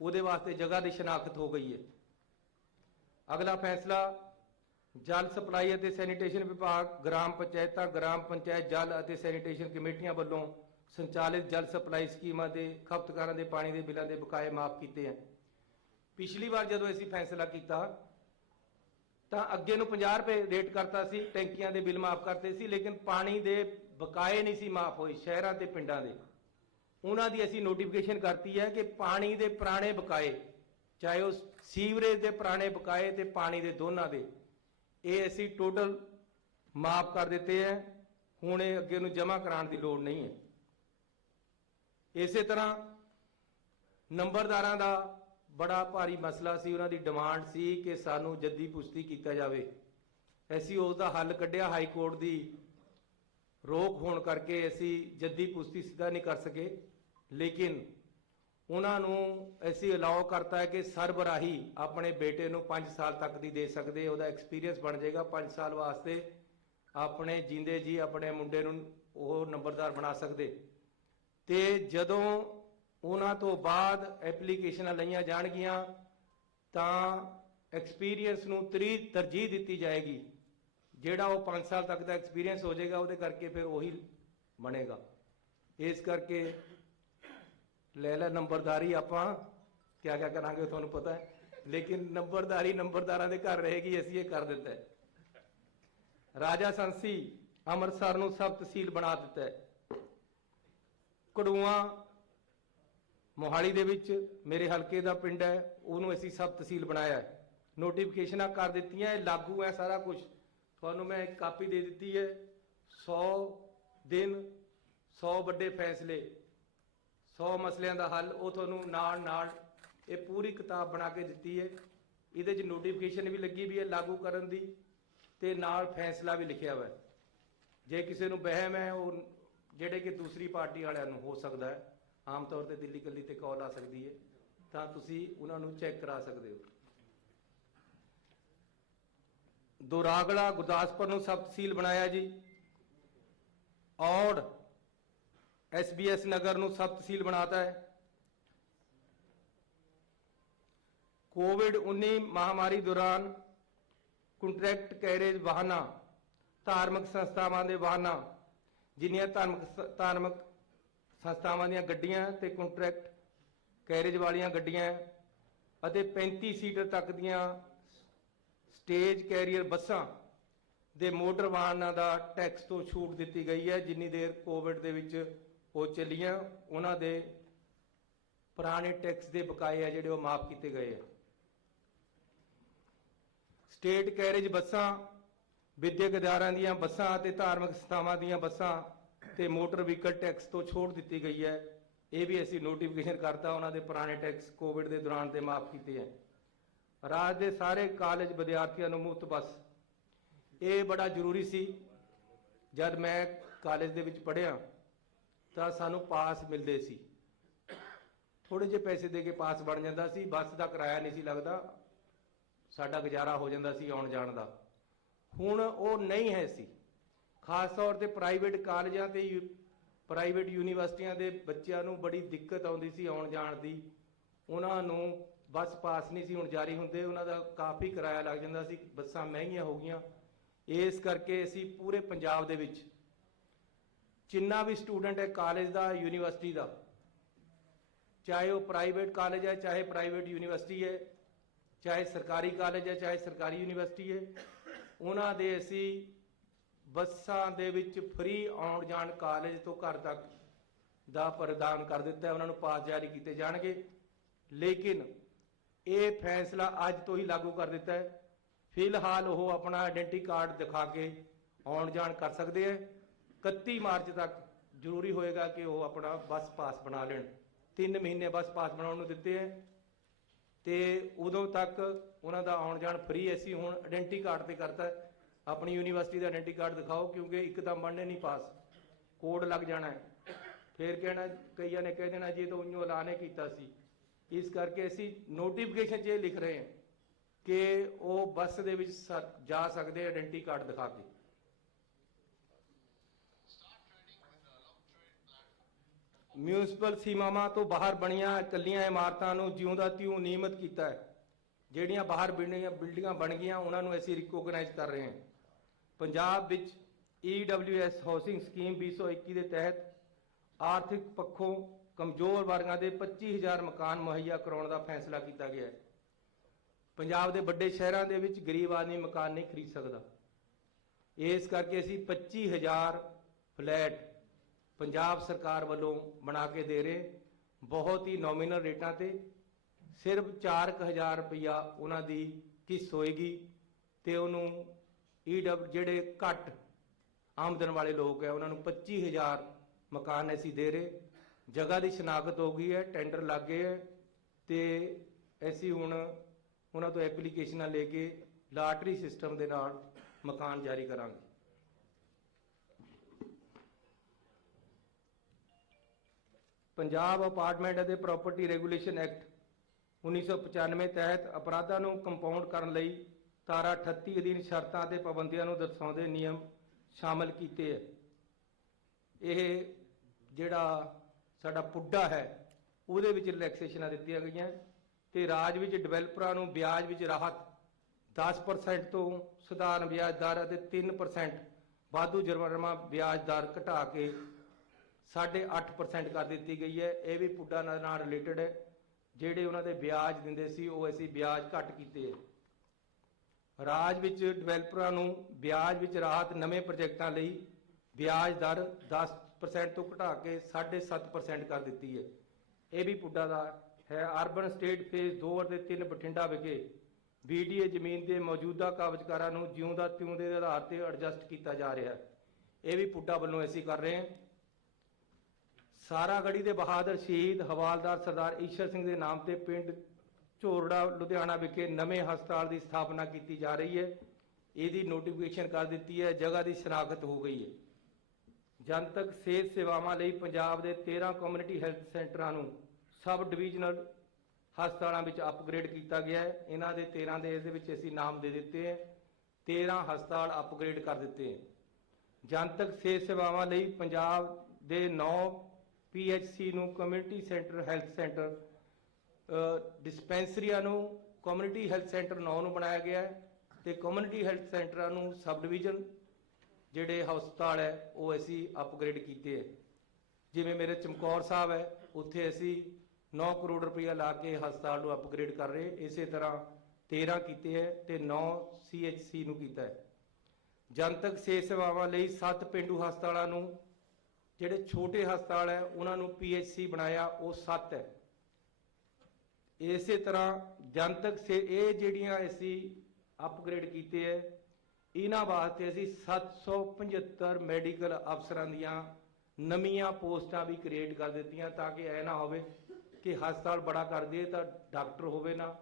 ਉਹਦੇ ਵਾਸਤੇ ਜਗ੍ਹਾ ਦੀ ਸ਼ਨਾਖਤ ਹੋ ਗਈ ਹੈ। ਅਗਲਾ ਫੈਸਲਾ ਜਲ ਸਪਲਾਈ ਅਤੇ ਸੈਨੀਟੇਸ਼ਨ ਵਿਭਾਗ, ਗ੍ਰਾਮ ਪੰਚਾਇਤਾਂ, ਗ੍ਰਾਮ ਪੰਚਾਇਤ ਜਲ ਅਤੇ ਸੈਨੀਟੇਸ਼ਨ ਕਮੇਟੀਆਂ ਵੱਲੋਂ ਸੰਚਾਲਿਤ ਜਲ ਸਪਲਾਈ ਸਕੀਮਾਂ ਦੇ ਖਪਤਕਾਰਾਂ ਦੇ ਪਾਣੀ ਦੇ ਬਿੱਲਾਂ ਦੇ ਬਕਾਏ ਮਾਫ ਕੀਤੇ ਹਨ। ਪਿਛਲੀ ਵਾਰ ਜਦੋਂ ਅਸੀਂ ਫੈਸਲਾ ਕੀਤਾ ਤਾਂ ਅੱਗੇ ਨੂੰ 50 ਰੁਪਏ ਰੇਟ ਕਰਤਾ ਸੀ, ਟੈਂਕੀਆਂ ਦੇ ਬਿੱਲ ਮਾਫ ਕਰਤੇ ਸੀ, ਲੇਕਿਨ ਪਾਣੀ ਦੇ ਬਕਾਏ ਨਹੀਂ ਸੀ ਮਾਫ ਹੋਏ। ਸ਼ਹਿਰਾਂ ਤੇ ਪਿੰਡਾਂ ਦੇ ਉਹਨਾਂ ਦੀ ਅਸੀਂ ਨੋਟੀਫਿਕੇਸ਼ਨ ਕਰਤੀ ਹੈ ਕਿ ਪਾਣੀ ਦੇ ਪੁਰਾਣੇ ਬਕਾਏ, ਚਾਹੇ ਉਹ ਸੀਵਰੇਜ ਦੇ ਪੁਰਾਣੇ ਬਕਾਏ ਤੇ ਪਾਣੀ ਦੇ ਦੋਨਾਂ ਦੇ, ਇਹ ਅਸੀਂ ਟੋਟਲ ਮਾਫ ਕਰ ਦਿੱਤੇ ਹੈ। ਹੁਣ ਇਹ ਅੱਗੇ ਨੂੰ ਜਮ੍ਹਾਂ ਕਰਾਉਣ ਦੀ ਲੋੜ ਨਹੀਂ ਹੈ। ਇਸੇ ਤਰ੍ਹਾਂ ਨੰਬਰਦਾਰਾਂ ਦਾ ਬੜਾ ਭਾਰੀ ਮਸਲਾ ਸੀ, ਉਹਨਾਂ ਦੀ ਡਿਮਾਂਡ ਸੀ ਕਿ ਸਾਨੂੰ ਜੱਦੀ ਪੁਸ਼ਤੀ ਕੀਤਾ ਜਾਵੇ। ਅਸੀਂ ਉਸ ਦਾ ਹੱਲ ਕੱਢਿਆ, ਹਾਈ ਕੋਰਟ ਦੀ ਰੋਕ ਹੋਣ ਕਰਕੇ ਅਸੀਂ ਜੱਦੀ ਪੁਸ਼ਤੀ ਸਿੱਧਾ ਨਹੀਂ ਕਰ ਸਕੇ, ਲੇਕਿਨ ਉਹਨਾਂ ਨੂੰ ਅਸੀਂ ਅਲਾਉ ਕਰਤਾ ਹੈ ਕਿ ਸਰਬਰਾਹੀ ਆਪਣੇ ਬੇਟੇ ਨੂੰ 5 ਸਾਲ ਤੱਕ ਦੀ ਦੇ ਸਕਦੇ, ਉਹਦਾ ਐਕਸਪੀਰੀਅੰਸ ਬਣ ਜਾਏਗਾ। 5 ਸਾਲ ਵਾਸਤੇ ਆਪਣੇ ਜਿੰਦੇ ਜੀ ਆਪਣੇ ਮੁੰਡੇ ਨੂੰ ਉਹ ਨੰਬਰਦਾਰ ਬਣਾ ਸਕਦੇ। ਤੇ ਜਦੋਂ ਉਹਨਾਂ ਤੋਂ ਬਾਅਦ ਐਪਲੀਕੇਸ਼ਨਾਂ ਲਈਆਂ ਜਾਣਗੀਆਂ ਤਾਂ ਐਕਸਪੀਰੀਅੰਸ ਨੂੰ ਤਰਜੀਹ ਦਿੱਤੀ ਜਾਏਗੀ। ਜਿਹੜਾ ਉਹ 5 ਸਾਲ ਤੱਕ ਦਾ ਐਕਸਪੀਰੀਅੰਸ ਹੋ ਜਾਏਗਾ, ਉਹਦੇ ਕਰਕੇ ਫਿਰ ਉਹੀ ਬਣੇਗਾ। ਇਸ ਕਰਕੇ ਲੈ ਲੈ ਨੰਬਰਦਾਰੀ, ਆਪਾਂ ਕਿਆ ਕਿਆ ਕਰਾਂਗੇ ਤੁਹਾਨੂੰ ਪਤਾ ਹੈ, ਲੇਕਿਨ ਨੰਬਰਦਾਰੀ ਨੰਬਰਦਾਰਾਂ ਦੇ ਘਰ ਰਹੇਗੀ, ਅਸੀਂ ਇਹ ਕਰ ਦਿੱਤਾ ਹੈ। ਰਾਜਾ ਸੰਸੀ ਅੰਮ੍ਰਿਤਸਰ ਨੂੰ ਸਬ ਤਹਿਸੀਲ ਬਣਾ ਦਿੱਤਾ ਹੈ। ਕੜੂਆ ਮੋਹਾਲੀ ਦੇ ਵਿੱਚ ਮੇਰੇ ਹਲਕੇ ਦਾ ਪਿੰਡ ਹੈ, ਉਹਨੂੰ ਅਸੀਂ ਸਬ ਤਹਿਸੀਲ ਬਣਾਇਆ ਹੈ। ਨੋਟੀਫਿਕੇਸ਼ਨਾਂ ਕਰ ਦਿੱਤੀਆਂ, ਇਹ ਲਾਗੂ ਹੈ ਸਾਰਾ ਕੁਝ। ਤੁਹਾਨੂੰ ਮੈਂ ਇੱਕ ਕਾਪੀ ਦੇ ਦਿੱਤੀ ਹੈ। 100 ਦਿਨ 100 ਵੱਡੇ ਫੈਸਲੇ, 100 ਮਸਲਿਆਂ ਦਾ ਹੱਲ, ਉਹ ਤੁਹਾਨੂੰ ਨਾਲ ਨਾਲ ਇਹ ਪੂਰੀ ਕਿਤਾਬ ਬਣਾ ਕੇ ਦਿੱਤੀ ਹੈ। ਇਹਦੇ 'ਚ ਨੋਟੀਫਿਕੇਸ਼ਨ ਵੀ ਲੱਗੀ ਵੀ ਹੈ ਲਾਗੂ ਕਰਨ ਦੀ, ਤੇ ਨਾਲ ਫੈਸਲਾ ਵੀ ਲਿਖਿਆ ਹੋਇਆ ਹੈ। ਜੇ ਕਿਸੇ ਨੂੰ ਵਹਿਮ ਹੈ, ਉਹ ਜਿਹੜੇ ਕਿ ਦੂਸਰੀ ਪਾਰਟੀ ਵਾਲਿਆਂ ਨੂੰ ਹੋ ਸਕਦਾ ਹੈ, ਆਮ ਤੌਰ ਤੇ ਦਿੱਲੀ ਕੱਲੀ ਤੇ ਕਾਲ ਆ ਸਕਦੀ ਹੈ, ਤਾਂ ਤੁਸੀਂ ਉਹਨਾਂ ਨੂੰ ਚੈੱਕ ਕਰਾ ਸਕਦੇ ਹੋ। ਦੁਰਾਗੜਾ ਗੁਰਦਾਸਪੁਰ ਨੂੰ ਸਬ ਤਹਿਸੀਲ ਬਣਾਇਆ ਜੀ। ਔੜ SBS ਨਗਰ ਨੂੰ ਸਬ ਤਹਿਸੀਲ ਬਣਾਤਾ ਹੈ। कोविड-19 ਮਹਾਮਾਰੀ ਦੌਰਾਨ ਕੰਟਰੈਕਟ ਕੈਰੇਜ ਵਾਹਨਾਂ, ਧਾਰਮਿਕ ਸੰਸਥਾਵਾਂ ਦੇ ਵਾਹਨਾਂ, ਜਿੰਨੀਆਂ ਧਾਰਮਿਕ ਸੰਸਥਾਵਾਂ ਦੀਆਂ ਗੱਡੀਆਂ ਤੇ ਕੰਟਰੈਕਟ ਕੈਰੇਜ ਵਾਲੀਆਂ ਗੱਡੀਆਂ ਅਤੇ 35 ਸੀਟਰ ਤੱਕ ਦੀਆਂ ਸਟੇਜ ਕੈਰੀਅਰ ਬੱਸਾਂ ਦੇ ਮੋਟਰ ਵਾਹਨਾਂ ਦਾ ਟੈਕਸ ਤੋਂ ਛੂਟ ਦਿੱਤੀ ਗਈ ਹੈ। ਜਿੰਨੀ ਦੇਰ ਕੋਵਿਡ ਦੇ ਵਿੱਚ ਉਹ ਚੱਲੀਆਂ, ਉਹਨਾਂ ਦੇ ਪੁਰਾਣੇ ਟੈਕਸ ਦੇ ਬਕਾਏ ਆ ਜਿਹੜੇ ਉਹ ਮਾਫ ਕੀਤੇ ਗਏ ਆ। ਸਟੇਟ ਕੈਰੇਜ ਬੱਸਾਂ, ਵਿਦਿਅਕ ਅਦਾਰਿਆਂ ਦੀਆਂ ਬੱਸਾਂ ਅਤੇ ਧਾਰਮਿਕ ਸੰਸਥਾਵਾਂ ਦੀਆਂ ਬੱਸਾਂ ਤੇ ਮੋਟਰ ਵਹੀਕਲ ਟੈਕਸ ਤੋਂ ਛੋਟ ਦਿੱਤੀ ਗਈ ਹੈ। ਇਹ ਵੀ ਅਸੀਂ ਨੋਟੀਫਿਕੇਸ਼ਨ ਕਰਤਾ, ਉਹਨਾਂ ਦੇ ਪੁਰਾਣੇ ਟੈਕਸ ਕੋਵਿਡ ਦੇ ਦੌਰਾਨ ਤੇ ਮਾਫ ਕੀਤੇ ਹੈ। ਰਾਜ ਦੇ ਸਾਰੇ ਕਾਲਜ ਵਿਦਿਆਰਥੀਆਂ ਨੂੰ ਮੁਫਤ ਬੱਸ, ਇਹ ਬੜਾ ਜ਼ਰੂਰੀ ਸੀ। ਜਦ ਮੈਂ ਕਾਲਜ ਦੇ ਵਿੱਚ ਪੜ੍ਹਿਆ ਤਾਂ ਸਾਨੂੰ ਪਾਸ ਮਿਲਦੇ ਸੀ, ਥੋੜੇ ਜਿਹੇ ਪੈਸੇ ਦੇ ਕੇ ਪਾਸ ਬਣ ਜਾਂਦਾ ਸੀ, ਬੱਸ ਦਾ ਕਿਰਾਇਆ ਨਹੀਂ ਸੀ ਲੱਗਦਾ, ਸਾਡਾ ਗੁਜ਼ਾਰਾ ਹੋ ਜਾਂਦਾ ਸੀ ਆਉਣ ਜਾਣ ਦਾ। ਹੁਣ ਉਹ ਨਹੀਂ ਹੈ ਸੀ। ਖਾਸ ਤੌਰ ਤੇ ਪ੍ਰਾਈਵੇਟ ਕਾਲਜਾਂ ਤੇ ਪ੍ਰਾਈਵੇਟ ਯੂਨੀਵਰਸਿਟੀਆਂ ਦੇ ਬੱਚਿਆਂ ਨੂੰ ਬੜੀ ਦਿੱਕਤ ਆਉਂਦੀ ਸੀ ਆਉਣ ਜਾਣ ਦੀ, ਉਹਨਾਂ ਨੂੰ ਬੱਸ ਪਾਸ ਨਹੀਂ ਸੀ ਹੁਣ ਜਾਰੀ ਹੁੰਦੇ, ਉਹਨਾਂ ਦਾ ਕਾਫੀ ਕਿਰਾਇਆ ਲੱਗ ਜਾਂਦਾ ਸੀ, ਬੱਸਾਂ ਮਹਿੰਗੀਆਂ ਹੋ ਗਈਆਂ। ਇਸ ਕਰਕੇ ਅਸੀਂ ਪੂਰੇ ਪੰਜਾਬ ਦੇ ਵਿੱਚ ਜਿੰਨਾ ਵੀ ਸਟੂਡੈਂਟ ਹੈ ਕਾਲਜ ਦਾ ਯੂਨੀਵਰਸਿਟੀ ਦਾ, ਚਾਹੇ ਉਹ ਪ੍ਰਾਈਵੇਟ ਕਾਲਜ ਹੈ ਚਾਹੇ ਪ੍ਰਾਈਵੇਟ ਯੂਨੀਵਰਸਿਟੀ ਹੈ, ਚਾਹੇ ਸਰਕਾਰੀ ਕਾਲਜ ਹੈ ਚਾਹੇ ਸਰਕਾਰੀ ਯੂਨੀਵਰਸਿਟੀ ਹੈ, ਉਹਨਾਂ ਦੇ ਅਸੀਂ ਬੱਸਾਂ ਦੇ ਵਿੱਚ ਫ੍ਰੀ ਆਉਣ ਜਾਣ ਕਾਲਜ ਤੋਂ ਘਰ ਤੱਕ ਦਾ ਪ੍ਰਦਾਨ ਕਰ ਦਿੱਤਾ ਹੈ। ਉਹਨਾਂ ਨੂੰ ਪਾਸ ਜਾਰੀ ਕੀਤੇ ਜਾਣਗੇ। ਲੇਕਿਨ ਇਹ ਫੈਸਲਾ ਅੱਜ ਤੋਂ ਹੀ ਲਾਗੂ ਕਰ ਦਿੱਤਾ ਹੈ। ਫਿਲਹਾਲ ਉਹ ਆਪਣਾ ਆਇਡੈਂਟੀ ਕਾਰਡ ਦਿਖਾ ਕੇ ਆਉਣ ਜਾਣ ਕਰ ਸਕਦੇ ਹੈ। 31 ਮਾਰਚ ਤੱਕ ਜ਼ਰੂਰੀ ਹੋਏਗਾ ਕਿ ਉਹ ਆਪਣਾ ਬੱਸ ਪਾਸ ਬਣਾ ਲੈਣ। 3 ਮਹੀਨੇ ਬੱਸ ਪਾਸ ਬਣਾਉਣ ਨੂੰ ਦਿੱਤੇ ਹੈ ਤੇ ਉਦੋਂ ਤੱਕ ਉਹਨਾਂ ਦਾ ਆਉਣ ਜਾਣ ਫ੍ਰੀ। ਅਸੀਂ ਹੁਣ ਆਇਡੈਂਟੀ ਕਾਰਡ ਤੇ ਕਰਤਾ, ਆਪਣੀ ਯੂਨੀਵਰਸਿਟੀ ਦਾ ਆਇਡੈਂਟੀ ਕਾਰਡ ਦਿਖਾਓ, ਕਿਉਂਕਿ ਇੱਕਦਮ ਬਣਨੇ ਨਹੀਂ ਪਾਸ, ਕੋਡ ਲੱਗ ਜਾਣਾ ਹੈ। ਫਿਰ ਕਹਿਣਾ, ਕਈਆਂ ਨੇ ਕਹਿ ਦੇਣਾ ਜੀ ਤਾਂ ਉਹਨੂੰ ਐਲਾਨ ਹੀ ਕੀਤਾ ਸੀ। ਇਸ ਕਰਕੇ ਅਸੀਂ ਨੋਟੀਫਿਕੇਸ਼ਨ 'ਚ ਇਹ ਲਿਖ ਰਹੇ ਹਾਂ ਕਿ ਉਹ ਬੱਸ ਦੇ ਵਿੱਚ ਜਾ ਸਕਦੇ ਆਇਡੈਂਟੀ ਕਾਰਡ ਦਿਖਾ ਕੇ। ਮਿਊਨਿਸਪਲ ਸੀਮਾਵਾਂ ਤੋਂ ਬਾਹਰ ਬਣੀਆਂ ਇਕੱਲੀਆਂ ਇਮਾਰਤਾਂ ਨੂੰ ਜਿਉਂ ਦਾ ਤਿਉਂ ਨਿਯਮਿਤ ਕੀਤਾ ਹੈ। ਜਿਹੜੀਆਂ ਬਾਹਰ ਬਿਲਡਿੰਗਾਂ ਬਣ ਗਈਆਂ ਉਹਨਾਂ ਨੂੰ ਅਸੀਂ ਰਿਕੋਗਨਾਈਜ਼ ਕਰ ਰਹੇ ਹਾਂ। ਪੰਜਾਬ ਵਿੱਚ EWS ਹਾਊਸਿੰਗ ਸਕੀਮ 2021 ਦੇ ਤਹਿਤ ਆਰਥਿਕ ਪੱਖੋਂ ਕਮਜ਼ੋਰ ਵਰਗਾਂ ਦੇ 25,000 ਮਕਾਨ ਮੁਹੱਈਆ ਕਰਾਉਣ ਦਾ ਫੈਸਲਾ ਕੀਤਾ ਗਿਆ ਹੈ। ਪੰਜਾਬ ਦੇ ਵੱਡੇ ਸ਼ਹਿਰਾਂ ਦੇ ਵਿੱਚ ਗਰੀਬ ਆਦਮੀ ਮਕਾਨ ਨਹੀਂ ਖਰੀਦ ਸਕਦਾ, ਇਸ ਕਰਕੇ ਅਸੀਂ 25,000 ਫਲੈਟ ਪੰਜਾਬ ਸਰਕਾਰ ਵੱਲੋਂ ਬਣਾ ਕੇ ਦੇ ਰਹੇ, ਬਹੁਤ ਹੀ ਨੋਮੀਨਲ ਰੇਟਾਂ ਤੇ। ਸਿਰਫ 4,000 ਰੁਪਇਆ ਉਹਨਾਂ ਦੀ ਕਿਸ਼ਤ ਹੋਏਗੀ ਤੇ ਉਹਨੂੰ ਜਿਹੜੇ ਘੱਟ ਆਮਦਨ ਵਾਲੇ ਲੋਕ ਹੈ ਉਹਨਾਂ ਨੂੰ 25,000 ਮਕਾਨ ਅਸੀਂ ਦੇ ਰਹੇ। ਜਗ੍ਹਾ ਦੀ ਸ਼ਨਾਖਤ ਹੋ ਗਈ ਹੈ, ਟੈਂਡਰ ਲੱਗ ਗਏ ਹੈ ਤੇ ਅਸੀਂ ਹੁਣ ਉਹਨਾਂ ਤੋਂ ਐਪਲੀਕੇਸ਼ਨਾਂ ਲੈ ਕੇ ਲਾਟਰੀ ਸਿਸਟਮ ਦੇ ਨਾਲ ਮਕਾਨ ਜਾਰੀ ਕਰਾਂਗੇ। ਪੰਜਾਬ ਅਪਾਰਟਮੈਂਟ ਅਤੇ ਪ੍ਰਾਪਰਟੀ ਰੈਗੂਲੇਸ਼ਨ ਐਕਟ 1995 ਤਹਿਤ ਅਪਰਾਧਾਂ ਨੂੰ ਕੰਪਾਊਂਡ ਕਰਨ ਲਈ ਧਾਰਾ 38 ਅਧੀਨ ਸ਼ਰਤਾਂ ਤੇ ਪਾਬੰਦੀਆਂ ਨੂੰ ਦਰਸਾਉਂਦੇ ਨਿਯਮ ਸ਼ਾਮਲ ਕੀਤੇ ਹੈ। ਇਹ ਜਿਹੜਾ ਸਾਡਾ ਪੁੱਡਾ ਹੈ ਉਹਦੇ ਵਿੱਚ ਰਿਲੈਕਸੇਸ਼ਨਾਂ ਦਿੱਤੀਆਂ ਗਈਆਂ ਤੇ ਰਾਜ ਵਿੱਚ ਡਿਵੈਲਪਰਾਂ ਨੂੰ ਵਿਆਜ ਵਿੱਚ ਰਾਹਤ 10% ਤੋਂ ਸਧਾਰਨ ਵਿਆਜ ਦਰ ਅਤੇ 3% ਵਾਧੂ ਜੁਰਮਾਨਾ ਵਿਆਜ ਦਰ ਘਟਾ ਕੇ 8.5% ਕਰ ਦਿੱਤੀ ਗਈ ਹੈ। ਇਹ ਵੀ ਪੁੱਡਾ ਨਾਲ ਰਿਲੇਟਡ ਹੈ। ਜਿਹੜੇ ਉਹਨਾਂ ਦੇ ਵਿਆਜ ਦਿੰਦੇ ਸੀ ਉਹ ਅਸੀਂ ਵਿਆਜ ਘੱਟ ਕੀਤੇ ਹੈ। ਰਾਜ ਵਿੱਚ ਡਿਵੈਲਪਰਾਂ ਨੂੰ ਵਿਆਜ ਵਿੱਚ ਰਾਹਤ ਨਵੇਂ ਪ੍ਰੋਜੈਕਟਾਂ ਲਈ ਵਿਆਜ ਦਰ 10% ਤੋਂ ਘਟਾ ਕੇ 7.5% ਕਰ ਦਿੱਤੀ ਹੈ। ਇਹ ਵੀ ਪੁੱਡਾ ਦਾ ਹੈ। ਅਰਬਨ ਸਟੇਟ ਫੇਜ਼ 2 ਅਤੇ 3 ਬਠਿੰਡਾ ਵਿਖੇ BDA ਜ਼ਮੀਨ ਦੇ ਮੌਜੂਦਾ ਕਬਜ਼ਕਾਰਾਂ ਨੂੰ ਜਿਉਂ ਦਾ ਤਿਉਂ ਦੇ ਆਧਾਰ ਤੇ ਐਡਜਸਟ ਕੀਤਾ ਜਾ ਰਿਹਾ ਹੈ। ਇਹ ਵੀ ਪੁੱਡਾ ਵੱਲੋਂ ਅਸੀਂ ਕਰ ਰਹੇ ਹਾਂ। ਸਾਰਾਗੜ੍ਹੀ ਦੇ ਬਹਾਦਰ ਸ਼ਹੀਦ ਹਵਾਲਦਾਰ ਸਰਦਾਰ ਈਸ਼ਰ ਸਿੰਘ ਦੇ ਨਾਮ ਤੇ ਪਿੰਡ ਝੋਰੜਾ ਲੁਧਿਆਣਾ ਵਿਖੇ ਨਵੇਂ ਹਸਪਤਾਲ ਦੀ ਸਥਾਪਨਾ ਕੀਤੀ ਜਾ ਰਹੀ ਹੈ। ਇਹਦੀ ਨੋਟੀਫਿਕੇਸ਼ਨ ਕਰ ਦਿੱਤੀ ਹੈ, ਜਗ੍ਹਾ ਦੀ ਸ਼ਨਾਖਤ ਹੋ ਗਈ ਹੈ। ਜਨਤਕ ਸਿਹਤ ਸੇਵਾਵਾਂ ਲਈ ਪੰਜਾਬ ਦੇ 13 ਕਮਿਊਨਿਟੀ ਹੈਲਥ ਸੈਂਟਰਾਂ ਨੂੰ ਸਬ ਡਿਵੀਜ਼ਨਲ ਹਸਪਤਾਲਾਂ ਵਿੱਚ ਅਪਗ੍ਰੇਡ ਕੀਤਾ ਗਿਆ ਹੈ। ਇਹਨਾਂ ਦੇ 13 ਦੇ ਇਹਦੇ ਵਿੱਚ ਅਸੀਂ ਨਾਮ ਦੇ ਦਿੱਤੇ ਹੈ। 13 ਹਸਪਤਾਲ ਅਪਗ੍ਰੇਡ ਕਰ ਦਿੱਤੇ ਹੈ। ਜਨਤਕ ਸਿਹਤ ਸੇਵਾਵਾਂ ਲਈ ਪੰਜਾਬ ਦੇ 9 PHC ਨੂੰ ਕਮਿਊਨਿਟੀ ਸੈਂਟਰ ਹੈਲਥ ਸੈਂਟਰ, ਡਿਸਪੈਂਸਰੀਆਂ ਨੂੰ ਕਮਿਊਨਿਟੀ ਹੈਲਥ ਸੈਂਟਰ 9 ਨੂੰ ਬਣਾਇਆ ਗਿਆ ਹੈ ਤੇ ਕਮਿਊਨਿਟੀ ਹੈਲਥ ਸੈਂਟਰਾਂ ਨੂੰ ਸਬ ਡਿਵੀਜ਼ਨ ਜਿਹੜੇ ਹਸਪਤਾਲ ਹੈ ਉਹ ਅਸੀਂ ਅਪਗ੍ਰੇਡ ਕੀਤੇ ਹੈ। ਜਿਵੇਂ ਮੇਰੇ ਚਮਕੌਰ ਸਾਹਿਬ ਹੈ, ਉੱਥੇ ਅਸੀਂ 9 ਕਰੋੜ ਰੁਪਇਆ ਲਾ ਕੇ ਹਸਪਤਾਲ ਨੂੰ ਅਪਗ੍ਰੇਡ ਕਰ ਰਹੇ। ਇਸੇ ਤਰ੍ਹਾਂ 13 ਕੀਤੇ ਹੈ ਤੇ 9 CHC ਨੂੰ ਕੀਤਾ ਹੈ। ਜਨਤਕ ਸਿਹਤ ਸੇਵਾਵਾਂ ਲਈ 7 ਪੇਂਡੂ ਹਸਪਤਾਲਾਂ ਨੂੰ, ਜਿਹੜੇ ਛੋਟੇ ਹਸਪਤਾਲ ਹੈ ਉਹਨਾਂ ਨੂੰ PHC ਬਣਾਇਆ, ਉਹ 7 ਹੈ। ਇਸੇ ਤਰ੍ਹਾਂ ਜਨਤਕ ਇਹ ਜਿਹੜੀਆਂ ਅਸੀਂ ਅਪਗ੍ਰੇਡ ਕੀਤੇ ਹੈ, ਇਹਨਾਂ ਵਾਸਤੇ ਅਸੀਂ 775 ਮੈਡੀਕਲ ਅਫਸਰਾਂ ਦੀਆਂ ਨਵੀਆਂ ਪੋਸਟਾਂ ਵੀ ਕ੍ਰੀਏਟ ਕਰ ਦਿੱਤੀਆਂ ਤਾਂ ਕਿ ਐ ਨਾ ਹੋਵੇ ਕਿ ਹਸਪਤਾਲ ਬੜਾ ਕਰ ਦਈਏ ਤਾਂ ਡਾਕਟਰ ਹੋਵੇ ਨਾ,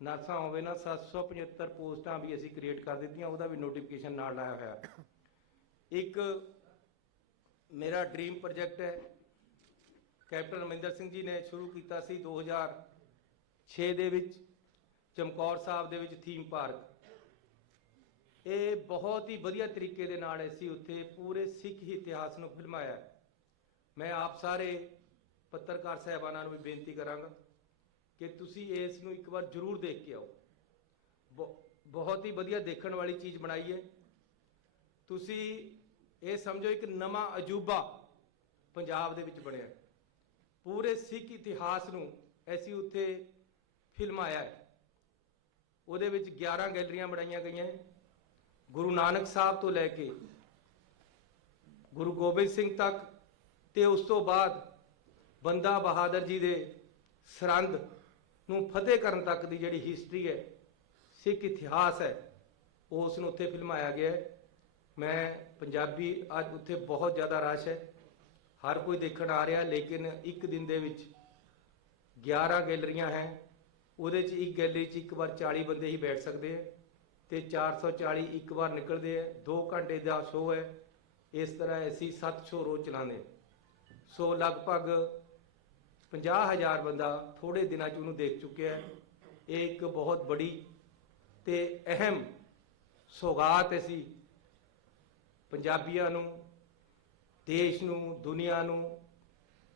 ਨਰਸਾਂ ਹੋਵੇ ਨਾ। 775 ਪੋਸਟਾਂ ਵੀ ਅਸੀਂ ਕ੍ਰੀਏਟ ਕਰ ਦਿੱਤੀਆਂ, ਉਹਦਾ ਵੀ ਨੋਟੀਫਿਕੇਸ਼ਨ ਨਾਲ ਲਾਇਆ ਹੋਇਆ। ਇੱਕ ਮੇਰਾ ਡ੍ਰੀਮ ਪ੍ਰੋਜੈਕਟ ਹੈ, ਕੈਪਟਨ ਅਮਰਿੰਦਰ ਸਿੰਘ ਜੀ ਨੇ ਸ਼ੁਰੂ ਕੀਤਾ ਸੀ 2006 ਦੇ ਵਿੱਚ ਚਮਕੌਰ ਸਾਹਿਬ ਦੇ ਵਿੱਚ ਥੀਮ ਪਾਰਕ। ਇਹ ਬਹੁਤ ਹੀ ਵਧੀਆ ਤਰੀਕੇ ਦੇ ਨਾਲ ਅਸੀਂ ਉੱਥੇ ਪੂਰੇ ਸਿੱਖ ਇਤਿਹਾਸ ਨੂੰ ਫਿਲਮਾਇਆ ਹੈ। ਮੈਂ ਆਪ ਸਾਰੇ ਪੱਤਰਕਾਰ ਸਾਹਿਬਾਨਾਂ ਨੂੰ ਵੀ ਬੇਨਤੀ ਕਰਾਂਗਾ ਕਿ ਤੁਸੀਂ ਇਸ ਨੂੰ ਇੱਕ ਵਾਰ ਜ਼ਰੂਰ ਦੇਖ ਕੇ ਆਓ। ਬਹੁਤ ਹੀ ਵਧੀਆ ਦੇਖਣ ਵਾਲੀ ਚੀਜ਼ ਬਣਾਈ ਹੈ। ਤੁਸੀਂ ਇਹ ਸਮਝੋ ਇੱਕ ਨਵਾਂ ਅਜੂਬਾ ਪੰਜਾਬ ਦੇ ਵਿੱਚ ਬਣਿਆ। ਪੂਰੇ ਸਿੱਖ ਇਤਿਹਾਸ ਨੂੰ ਅਸੀਂ ਉੱਥੇ ਫਿਲਮਾਇਆ ਹੈ। ਉਹਦੇ ਵਿੱਚ 11 ਗੈਲਰੀਆਂ ਬਣਾਈਆਂ ਗਈਆਂ ਹੈ। ਗੁਰੂ ਨਾਨਕ ਸਾਹਿਬ ਤੋਂ ਲੈ ਕੇ ਗੁਰੂ ਗੋਬਿੰਦ ਸਿੰਘ ਤੱਕ ਤੇ ਉਸ ਤੋਂ ਬਾਅਦ ਬੰਦਾ ਬਹਾਦਰ ਜੀ ਦੇ ਸਰਹੰਦ ਨੂੰ ਫਤਿਹ ਕਰਨ ਤੱਕ ਦੀ ਜਿਹੜੀ ਹਿਸਟਰੀ ਹੈ, ਸਿੱਖ ਇਤਿਹਾਸ ਹੈ, ਉਸ ਨੂੰ ਉੱਥੇ ਫਿਲਮਾਇਆ ਗਿਆ ਹੈ। ਮੈਂ ਪੰਜਾਬੀ ਅੱਜ ਉੱਥੇ ਬਹੁਤ ਜ਼ਿਆਦਾ ਰਸ਼ ਹੈ, ਹਰ ਕੋਈ ਦੇਖਣ ਆ ਰਿਹਾ, ਲੇਕਿਨ ਇੱਕ ਦਿਨ ਦੇ ਵਿੱਚ 11 ਗੈਲਰੀਆਂ ਹੈ। ਉਹਦੇ 'ਚ ਇੱਕ ਗੈਲਰੀ 'ਚ ਇੱਕ ਵਾਰ 40 ਬੰਦੇ ਹੀ ਬੈਠ ਸਕਦੇ ਹੈ ਤੇ 440 ਇੱਕ ਵਾਰ ਨਿਕਲਦੇ ਹੈ। 2 ਘੰਟੇ ਦਾ ਸ਼ੋਅ ਹੈ। ਇਸ ਤਰ੍ਹਾਂ ਅਸੀਂ 7 ਸ਼ੋਅ ਰੋਜ਼ ਚਲਾਉਂਦੇ। ਸੋ ਲਗਭਗ 50,000 ਬੰਦਾ ਥੋੜੇ ਦਿਨਾਂ 'ਚ ਉਹਨੂੰ ਦੇਖ ਚੁੱਕਿਆ ਹੈ। ਇਹ ਇੱਕ ਬਹੁਤ ਬੜੀ ਤੇ ਅਹਿਮ ਸੌਗਾਤ ਅਸੀਂ ਪੰਜਾਬੀਆਂ ਨੂੰ, ਦੇਸ਼ ਨੂੰ, ਦੁਨੀਆ ਨੂੰ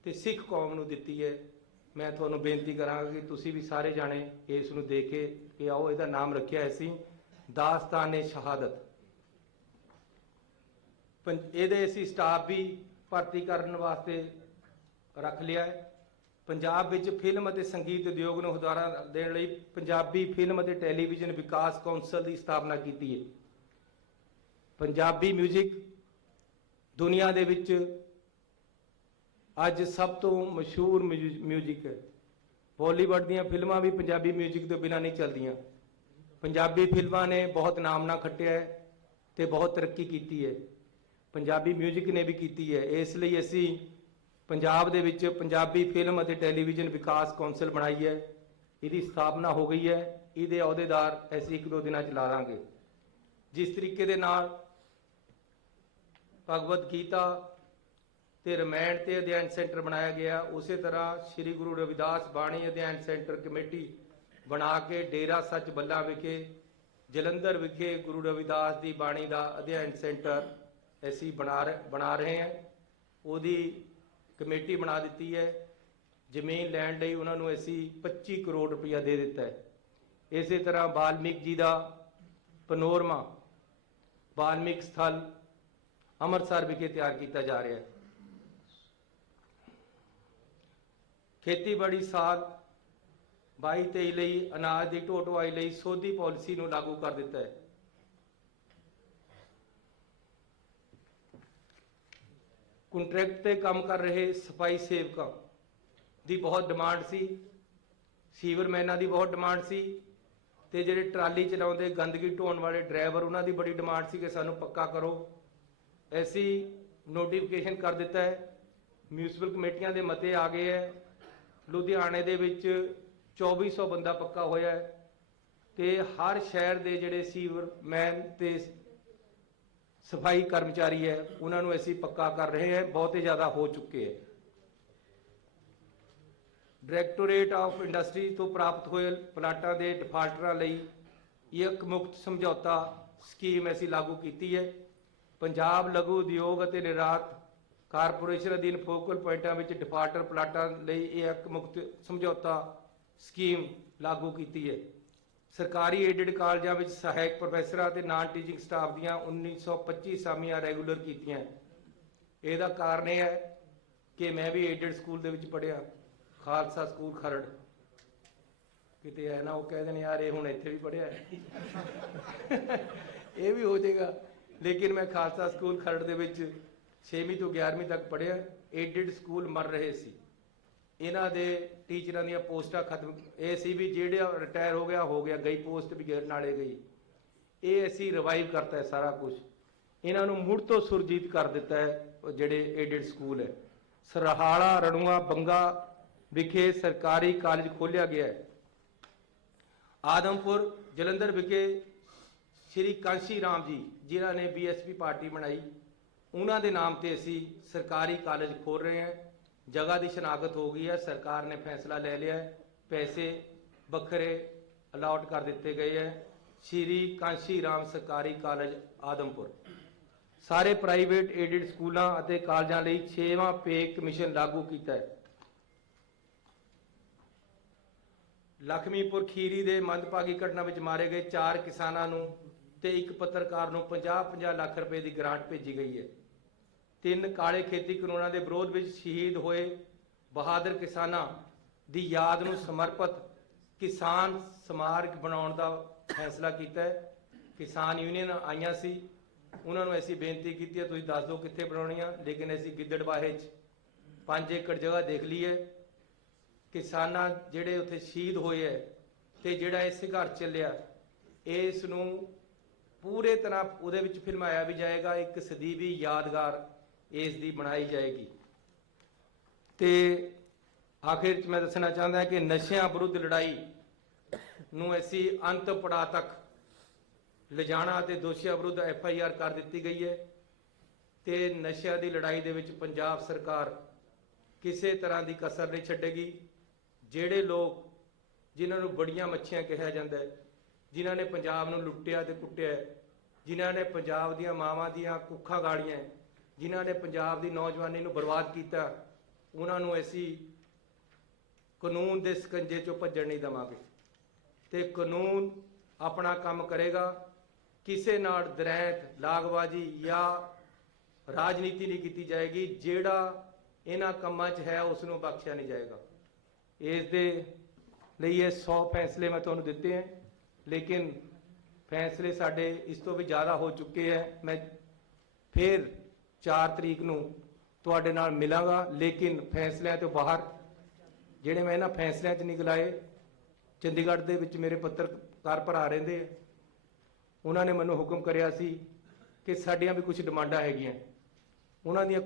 ਤੇ ਸਿੱਖ ਕੌਮ ਨੂੰ ਦਿੱਤੀ ਹੈ। ਮੈਂ ਤੁਹਾਨੂੰ ਬੇਨਤੀ ਕਰਾਂਗਾ ਕਿ ਤੁਸੀਂ ਵੀ ਸਾਰੇ ਜਾਣੇ ਇਸ ਨੂੰ ਦੇਖੇ ਕਿ ਆਓ। ਇਹਦਾ ਨਾਮ ਰੱਖਿਆ ਅਸੀਂ ਦਾਸਤਾਨ-ਏ-ਸ਼ਹਾਦਤ। ਇਹਦੇ ਅਸੀਂ ਸਟਾਫ ਵੀ ਭਰਤੀ ਕਰਨ ਵਾਸਤੇ ਰੱਖ ਲਿਆ ਹੈ। ਪੰਜਾਬ ਵਿੱਚ ਫਿਲਮ ਅਤੇ ਸੰਗੀਤ ਉਦਯੋਗ ਨੂੰ ਹੁਲਾਰਾ ਦੇਣ ਲਈ ਪੰਜਾਬੀ ਫਿਲਮ ਅਤੇ ਟੈਲੀਵਿਜ਼ਨ ਵਿਕਾਸ ਕੌਂਸਲ ਦੀ ਸਥਾਪਨਾ ਕੀਤੀ ਹੈ। ਪੰਜਾਬੀ ਮਿਊਜ਼ਿਕ ਦੁਨੀਆ ਦੇ ਵਿੱਚ ਅੱਜ ਸਭ ਤੋਂ ਮਸ਼ਹੂਰ ਮਿਊਜ਼ਿਕ ਹੈ। ਬਾਲੀਵੁੱਡ ਦੀਆਂ ਫਿਲਮਾਂ ਵੀ ਪੰਜਾਬੀ ਮਿਊਜ਼ਿਕ ਤੋਂ ਬਿਨਾਂ ਨਹੀਂ ਚੱਲਦੀਆਂ। ਪੰਜਾਬੀ ਫਿਲਮਾਂ ਨੇ ਬਹੁਤ ਨਾਮਣਾ ਖੱਟਿਆ ਹੈ ਤੇ ਬਹੁਤ ਤਰੱਕੀ ਕੀਤੀ ਹੈ। ਪੰਜਾਬੀ ਮਿਊਜ਼ਿਕ ਨੇ ਵੀ ਕੀਤੀ ਹੈ। ਇਸ ਲਈ ਅਸੀਂ ਪੰਜਾਬ ਦੇ ਵਿੱਚ ਪੰਜਾਬੀ ਫਿਲਮ ਅਤੇ ਟੈਲੀਵਿਜ਼ਨ ਵਿਕਾਸ ਕੌਂਸਲ ਬਣਾਈ ਹੈ। ਇਹਦੀ ਸਥਾਪਨਾ ਹੋ ਗਈ ਹੈ। ਇਹਦੇ ਅਹੁਦੇਦਾਰ ਅਸੀਂ 1-2 ਦਿਨਾਂ 'ਚ ਲਾ ਲਾਂਗੇ। ਜਿਸ ਤਰੀਕੇ ਦੇ ਨਾਲ ਭਗਵਦ ਗੀਤਾ ਤੇ ਰਮਾਇਣ ਤੇ ਅਧਿਐਨ ਸੈਂਟਰ ਬਣਾਇਆ ਗਿਆ, ਉਸੇ ਤਰ੍ਹਾਂ ਸ੍ਰੀ ਗੁਰੂ ਰਵਿਦਾਸ ਬਾਣੀ ਅਧਿਐਨ ਸੈਂਟਰ ਕਮੇਟੀ ਬਣਾ ਕੇ ਡੇਰਾ ਸੱਚ ਬੱਲਾ ਵਿਖੇ, ਜਲੰਧਰ ਵਿਖੇ ਗੁਰੂ ਰਵਿਦਾਸ ਦੀ ਬਾਣੀ ਦਾ ਅਧਿਐਨ ਸੈਂਟਰ ਅਸੀਂ ਬਣਾ ਰਹੇ ਹਾਂ। ਉਹਦੀ ਕਮੇਟੀ ਬਣਾ ਦਿੱਤੀ ਹੈ। ਜ਼ਮੀਨ ਲੈਣ ਲਈ ਉਹਨਾਂ ਨੂੰ ਅਸੀਂ 25 ਕਰੋੜ ਰੁਪਇਆ ਦੇ ਦਿੱਤਾ ਹੈ। ਇਸੇ ਤਰ੍ਹਾਂ ਵਾਲਮੀਕ ਜੀ ਦਾ ਪਨੋਰਮਾ ਵਾਲਮੀਕ ਸਥਲ ਅੰਮ੍ਰਿਤਸਰ ਵਿਖੇ ਤਿਆਰ ਕੀਤਾ ਜਾ ਰਿਹਾ ਹੈ। ਖੇਤੀਬਾੜੀ ਸਾਲ 22-23 ਲਈ ਅਨਾਜ ਦੀ ਢੋਆ ਢੁਆਈ ਲਈ ਸੋਧੀ ਪਾਲਿਸੀ ਨੂੰ ਲਾਗੂ ਕਰ ਦਿੱਤਾ ਹੈ। ਕੰਟਰੈਕਟ ਤੇ ਕੰਮ ਕਰ ਰਹੇ ਸਫਾਈ ਸੇਵਕਾਂ ਦੀ ਬਹੁਤ ਡਿਮਾਂਡ ਸੀ, ਸੀਵਰਮੈਨਾਂ ਦੀ ਬਹੁਤ ਡਿਮਾਂਡ ਸੀ ਤੇ ਜਿਹੜੇ ਟਰਾਲੀ ਚਲਾਉਂਦੇ ਗੰਦਗੀ ਢੋਣ ਵਾਲੇ ਡਰਾਈਵਰ, ਉਹਨਾਂ ਦੀ ਬੜੀ ਡਿਮਾਂਡ ਸੀ ਕਿ ਸਾਨੂੰ ਪੱਕਾ ਕਰੋ। ਅਸੀਂ ਨੋਟੀਫਿਕੇਸ਼ਨ ਕਰ ਦਿੱਤਾ ਹੈ। ਮਿਊਨਿਸਪਲ ਕਮੇਟੀਆਂ ਦੇ ਮਤੇ ਆ ਗਏ ਹੈ। ਲੁਧਿਆਣੇ ਦੇ ਵਿੱਚ 2400 ਬੰਦਾ ਪੱਕਾ ਹੋਇਆ ਹੈ ਤੇ ਹਰ ਸ਼ਹਿਰ ਦੇ ਜਿਹੜੇ ਸੀਵਰਮੈਨ ਤੇ ਸਫਾਈ ਕਰਮਚਾਰੀ ਹੈ ਉਹਨਾਂ ਨੂੰ ਅਸੀਂ ਪੱਕਾ ਕਰ ਰਹੇ ਹਾਂ। ਬਹੁਤੇ ਜ਼ਿਆਦਾ ਹੋ ਚੁੱਕੇ ਹੈ। ਡਾਇਰੈਕਟੋਰੇਟ ਆਫ ਇੰਡਸਟਰੀ ਤੋਂ ਪ੍ਰਾਪਤ ਹੋਏ ਪਲਾਟਾਂ ਦੇ ਡਿਫਾਲਟਰਾਂ ਲਈ ਇੱਕ ਮੁਕਤ ਸਮਝੌਤਾ ਸਕੀਮ ਅਸੀਂ ਲਾਗੂ ਕੀਤੀ ਹੈ। ਪੰਜਾਬ ਲਘੂ ਉਦਯੋਗ ਅਤੇ ਨਿਰਯਾਤ ਕਾਰਪੋਰੇਸ਼ਨ ਅਧੀਨ ਫੋਕਲ ਪੁਆਇੰਟਾਂ ਵਿੱਚ ਡਿਫਾਲਟਰ ਪਲਾਟਾਂ ਲਈ ਇਹ ਇੱਕ ਮੁਕਤ ਸਮਝੌਤਾ ਸਕੀਮ ਲਾਗੂ ਕੀਤੀ ਹੈ। ਸਰਕਾਰੀ ਏਡਡ ਕਾਲਜਾਂ ਵਿੱਚ ਸਹਾਇਕ ਪ੍ਰੋਫੈਸਰਾਂ ਅਤੇ ਨਾਨ ਟੀਚਿੰਗ ਸਟਾਫ ਦੀਆਂ 1925 ਅਸਾਮੀਆਂ ਰੈਗੂਲਰ ਕੀਤੀਆਂ। ਇਹਦਾ ਕਾਰਨ ਇਹ ਹੈ ਕਿ ਮੈਂ ਵੀ ਏਡਡ ਸਕੂਲ ਦੇ ਵਿੱਚ ਪੜ੍ਹਿਆ, ਖਾਲਸਾ ਸਕੂਲ ਖਰੜ। ਕਿਤੇ ਐ ਨਾ ਉਹ ਕਹਿ ਦੇਣ ਯਾਰ ਇਹ ਹੁਣ ਇੱਥੇ ਵੀ ਪੜ੍ਹਿਆ ਇਹ ਵੀ ਹੋ ਜਾਏਗਾ। ਲੇਕਿਨ ਮੈਂ ਖਾਲਸਾ ਸਕੂਲ ਖਰੜ ਦੇ ਵਿੱਚ 6ਵੀਂ ਤੋਂ 11ਵੀਂ ਤੱਕ ਪੜ੍ਹਿਆ। ਏਡਡ ਸਕੂਲ ਮਰ ਰਹੇ ਸੀ, ਇਹਨਾਂ ਦੇ ਟੀਚਰਾਂ ਦੀਆਂ ਪੋਸਟਾਂ ਖਤਮ। ਇਹ ਸੀ ਵੀ ਜਿਹੜਾ ਰਿਟਾਇਰ ਹੋ ਗਿਆ ਗਈ ਪੋਸਟ ਵੀ ਨਾਲੇ ਗਈ। ਇਹ ਅਸੀਂ ਰਿਵਾਈਵ ਕਰਤਾ ਹੈ ਸਾਰਾ ਕੁਝ, ਇਹਨਾਂ ਨੂੰ ਮੁੜ ਤੋਂ ਸੁਰਜੀਤ ਕਰ ਦਿੱਤਾ ਹੈ। ਜਿਹੜੇ ਏਡਡ ਸਕੂਲ ਹੈ। ਸਰਹਾਲਾ, ਰਣੂਆ, ਬੰਗਾ ਵਿਖੇ ਸਰਕਾਰੀ ਕਾਲਜ ਖੋਲ੍ਹਿਆ ਗਿਆ ਹੈ। ਆਦਮਪੁਰ, ਜਲੰਧਰ ਵਿਖੇ ਸ਼੍ਰੀ ਕਾਂਸ਼ੀ ਰਾਮ ਜੀ ਜਿਨ੍ਹਾਂ ਨੇ BSP ਪਾਰਟੀ ਬਣਾਈ, ਉਹਨਾਂ ਦੇ ਨਾਮ ਤੇ ਅਸੀਂ ਸਰਕਾਰੀ ਕਾਲਜ ਖੋਲ ਰਹੇ ਹਾਂ। ਜਗ੍ਹਾ ਦੀ ਸ਼ਨਾਖਤ ਹੋ ਗਈ ਹੈ, ਸਰਕਾਰ ਨੇ ਫੈਸਲਾ ਲੈ ਲਿਆ ਹੈ, ਪੈਸੇ ਵੱਖਰੇ ਅਲਾਟ ਕਰ ਦਿੱਤੇ ਗਏ ਹੈ। ਸ਼੍ਰੀ ਕਾਂਸ਼ੀ ਰਾਮ ਸਰਕਾਰੀ ਕਾਲਜ ਆਦਮਪੁਰ। ਸਾਰੇ ਪ੍ਰਾਈਵੇਟ ਏਡਡ ਸਕੂਲਾਂ ਅਤੇ ਕਾਲਜਾਂ ਲਈ 6ਵਾਂ ਪੇ ਕਮਿਸ਼ਨ ਲਾਗੂ ਕੀਤਾ ਹੈ। ਲਖਮੀਪੁਰ ਖੀਰੀ ਦੇ ਮੰਦਭਾਗੀ ਘਟਨਾ ਵਿੱਚ ਮਾਰੇ ਗਏ 4 ਕਿਸਾਨਾਂ ਨੂੰ ਤੇ ਇੱਕ ਪੱਤਰਕਾਰ ਨੂੰ 50-50 ਲੱਖ ਰੁਪਏ ਦੀ ਗ੍ਰਾਂਟ ਭੇਜੀ ਗਈ ਹੈ। 3 ਕਾਲੇ ਖੇਤੀ ਕਾਨੂੰਨਾਂ ਦੇ ਵਿਰੋਧ ਵਿੱਚ ਸ਼ਹੀਦ ਹੋਏ ਬਹਾਦਰ ਕਿਸਾਨਾਂ ਦੀ ਯਾਦ ਨੂੰ ਸਮਰਪਿਤ ਕਿਸਾਨ ਸਮਾਰਕ ਬਣਾਉਣ ਦਾ ਫੈਸਲਾ ਕੀਤਾ ਹੈ। ਕਿਸਾਨ ਯੂਨੀਅਨ ਆਈਆਂ ਸੀ, ਉਹਨਾਂ ਨੂੰ ਅਸੀਂ ਬੇਨਤੀ ਕੀਤੀ ਹੈ ਤੁਸੀਂ ਦੱਸ ਦਿਓ ਕਿੱਥੇ ਬਣਾਉਣੀਆਂ, ਲੇਕਿਨ ਅਸੀਂ ਗਿੱਦੜਬਾਹੇ 'ਚ 5 ਏਕੜ ਜਗ੍ਹਾ ਦੇਖ ਲਈ ਹੈ। ਕਿਸਾਨਾਂ ਜਿਹੜੇ ਉੱਥੇ ਸ਼ਹੀਦ ਹੋਏ ਹੈ ਤੇ ਜਿਹੜਾ ਇਹ ਸੰਘਰਸ਼ ਚੱਲਿਆ, ਇਸ ਨੂੰ ਪੂਰੇ ਤਰ੍ਹਾਂ ਉਹਦੇ ਵਿੱਚ ਫਿਲਮਾਇਆ ਵੀ ਜਾਏਗਾ। ਇੱਕ ਸਦੀਵੀ ਯਾਦਗਾਰ ਇਸ ਦੀ ਬਣਾਈ ਜਾਏਗੀ। ਤੇ ਆਖਿਰ 'ਚ ਮੈਂ ਦੱਸਣਾ ਚਾਹੁੰਦਾ ਕਿ ਨਸ਼ਿਆਂ ਵਿਰੁੱਧ ਲੜਾਈ ਨੂੰ ਅਸੀਂ ਅੰਤ ਪੜਾਅ ਤੱਕ ਲਿਜਾਣਾ ਅਤੇ ਦੋਸ਼ੀਆਂ ਵਿਰੁੱਧ FIR ਕਰ ਦਿੱਤੀ ਗਈ ਹੈ ਤੇ ਨਸ਼ਿਆਂ ਦੀ ਲੜਾਈ ਦੇ ਵਿੱਚ ਪੰਜਾਬ ਸਰਕਾਰ ਕਿਸੇ ਤਰ੍ਹਾਂ ਦੀ ਕਸਰ ਨਹੀਂ ਛੱਡੇਗੀ। ਜਿਹੜੇ ਲੋਕ ਜਿਨ੍ਹਾਂ ਨੂੰ ਬੜੀਆਂ ਮੱਛੀਆਂ ਕਿਹਾ ਜਾਂਦਾ ਹੈ, ਜਿਨ੍ਹਾਂ ਨੇ ਪੰਜਾਬ ਨੂੰ ਲੁੱਟਿਆ ਤੇ ਕੁੱਟਿਆ, ਜਿਨ੍ਹਾਂ ਨੇ ਪੰਜਾਬ ਦੀਆਂ ਮਾਵਾਂ ਦੀਆਂ ਕੁੱਖਾਂ ਗਾਲੀਆਂ, ਜਿਨ੍ਹਾਂ ਨੇ ਪੰਜਾਬ ਦੀ ਨੌਜਵਾਨੀ ਨੂੰ ਬਰਬਾਦ ਕੀਤਾ, ਉਹਨਾਂ ਨੂੰ ਅਸੀਂ ਕਾਨੂੰਨ ਦੇ ਸਕੰਜੇ 'ਚੋਂ ਭੱਜਣ ਨਹੀਂ ਦੇਵਾਂਗੇ ਤੇ ਕਾਨੂੰਨ ਆਪਣਾ ਕੰਮ ਕਰੇਗਾ। ਕਿਸੇ ਨਾਲ ਦਰੈਂਤ, ਲਾਗਬਾਜ਼ੀ ਜਾਂ ਰਾਜਨੀਤੀ ਨਹੀਂ ਕੀਤੀ ਜਾਏਗੀ। ਜਿਹੜਾ ਇਹਨਾਂ ਕੰਮਾਂ 'ਚ ਹੈ ਉਸ ਨੂੰ ਬਖਸ਼ਿਆ ਨਹੀਂ ਜਾਏਗਾ। ਇਸ ਦੇ ਲਈ ਇਹ 100 ਫੈਸਲੇ ਮੈਂ ਤੁਹਾਨੂੰ ਦਿੱਤੇ ਹੈ, ਲੇਕਿਨ ਫੈਸਲੇ ਸਾਡੇ ਇਸ ਤੋਂ ਵੀ ਜ਼ਿਆਦਾ ਹੋ ਚੁੱਕੇ ਹੈ। ਮੈਂ ਫਿਰ 4 ਤਰੀਕ ਨੂੰ ਤੁਹਾਡੇ ਨਾਲ ਮਿਲਾਂਗਾ, ਲੇਕਿਨ ਫੈਸਲਿਆਂ ਤੋਂ ਬਾਹਰ ਜਿਹੜੇ ਮੈਂ ਇਹਨਾਂ ਫੈਸਲਿਆਂ 'ਚ ਨਿਕਲਾਏ, ਚੰਡੀਗੜ੍ਹ ਦੇ ਵਿੱਚ ਮੇਰੇ ਪੱਤਰਕਾਰ ਭਰਾ ਰਹਿੰਦੇ ਆ, ਉਹਨਾਂ ਨੇ ਮੈਨੂੰ ਹੁਕਮ ਕਰਿਆ ਸੀ ਕਿ ਸਾਡੀਆਂ ਵੀ ਕੁਝ ਡਿਮਾਂਡਾਂ ਹੈਗੀਆਂ। ਉਹਨਾਂ ਦੀਆਂ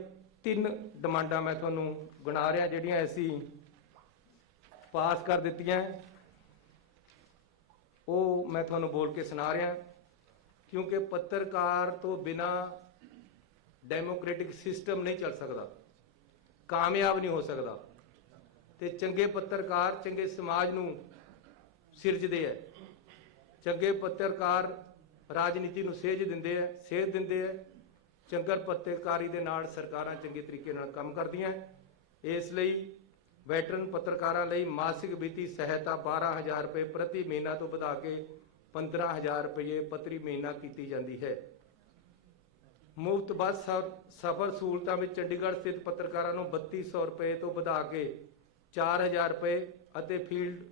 3 ਡਿਮਾਂਡਾਂ ਮੈਂ ਤੁਹਾਨੂੰ ਗਿਣਾ ਰਿਹਾ ਜਿਹੜੀਆਂ ਅਸੀਂ ਪਾਸ ਕਰ ਦਿੱਤੀਆਂ, ਉਹ ਮੈਂ ਤੁਹਾਨੂੰ ਬੋਲ ਕੇ ਸੁਣਾ ਰਿਹਾ। ਕਿਉਂਕਿ ਪੱਤਰਕਾਰ ਤੋਂ ਬਿਨਾ ਡੈਮੋਕ੍ਰੈਟਿਕ ਸਿਸਟਮ ਨਹੀਂ ਚੱਲ ਸਕਦਾ, ਕਾਮਯਾਬ ਨਹੀਂ ਹੋ ਸਕਦਾ ਤੇ ਚੰਗੇ ਪੱਤਰਕਾਰ ਚੰਗੇ ਸਮਾਜ ਨੂੰ ਸਿਰਜਦੇ ਹੈ। ਚੰਗੇ ਪੱਤਰਕਾਰ ਰਾਜਨੀਤੀ ਨੂੰ ਸੇਧ ਦਿੰਦੇ ਹੈ। ਚੰਗਾ ਪੱਤਰਕਾਰੀ ਦੇ ਨਾਲ ਸਰਕਾਰਾਂ ਚੰਗੇ ਤਰੀਕੇ ਨਾਲ ਕੰਮ ਕਰਦੀਆਂ। ਇਸ ਲਈ ਵੈਟਰਨ ਪੱਤਰਕਾਰਾਂ ਲਈ ਮਾਸਿਕ ਵਿੱਤੀ ਸਹਾਇਤਾ 12,000 ਰੁਪਏ ਪ੍ਰਤੀ ਮਹੀਨਾ ਤੋਂ ਵਧਾ ਕੇ 15,000 ਰੁਪਏ ਪ੍ਰਤੀ ਮਹੀਨਾ ਕੀਤੀ ਜਾਂਦੀ ਹੈ। ਮੁਫਤ ਬੱਸ ਸਫ਼ਰ ਸਹੂਲਤਾਂ ਵਿੱਚ ਚੰਡੀਗੜ੍ਹ ਸਥਿਤ ਪੱਤਰਕਾਰਾਂ ਨੂੰ 3200 ਰੁਪਏ ਤੋਂ ਵਧਾ ਕੇ 4,000 ਰੁਪਏ ਅਤੇ ਫੀਲਡ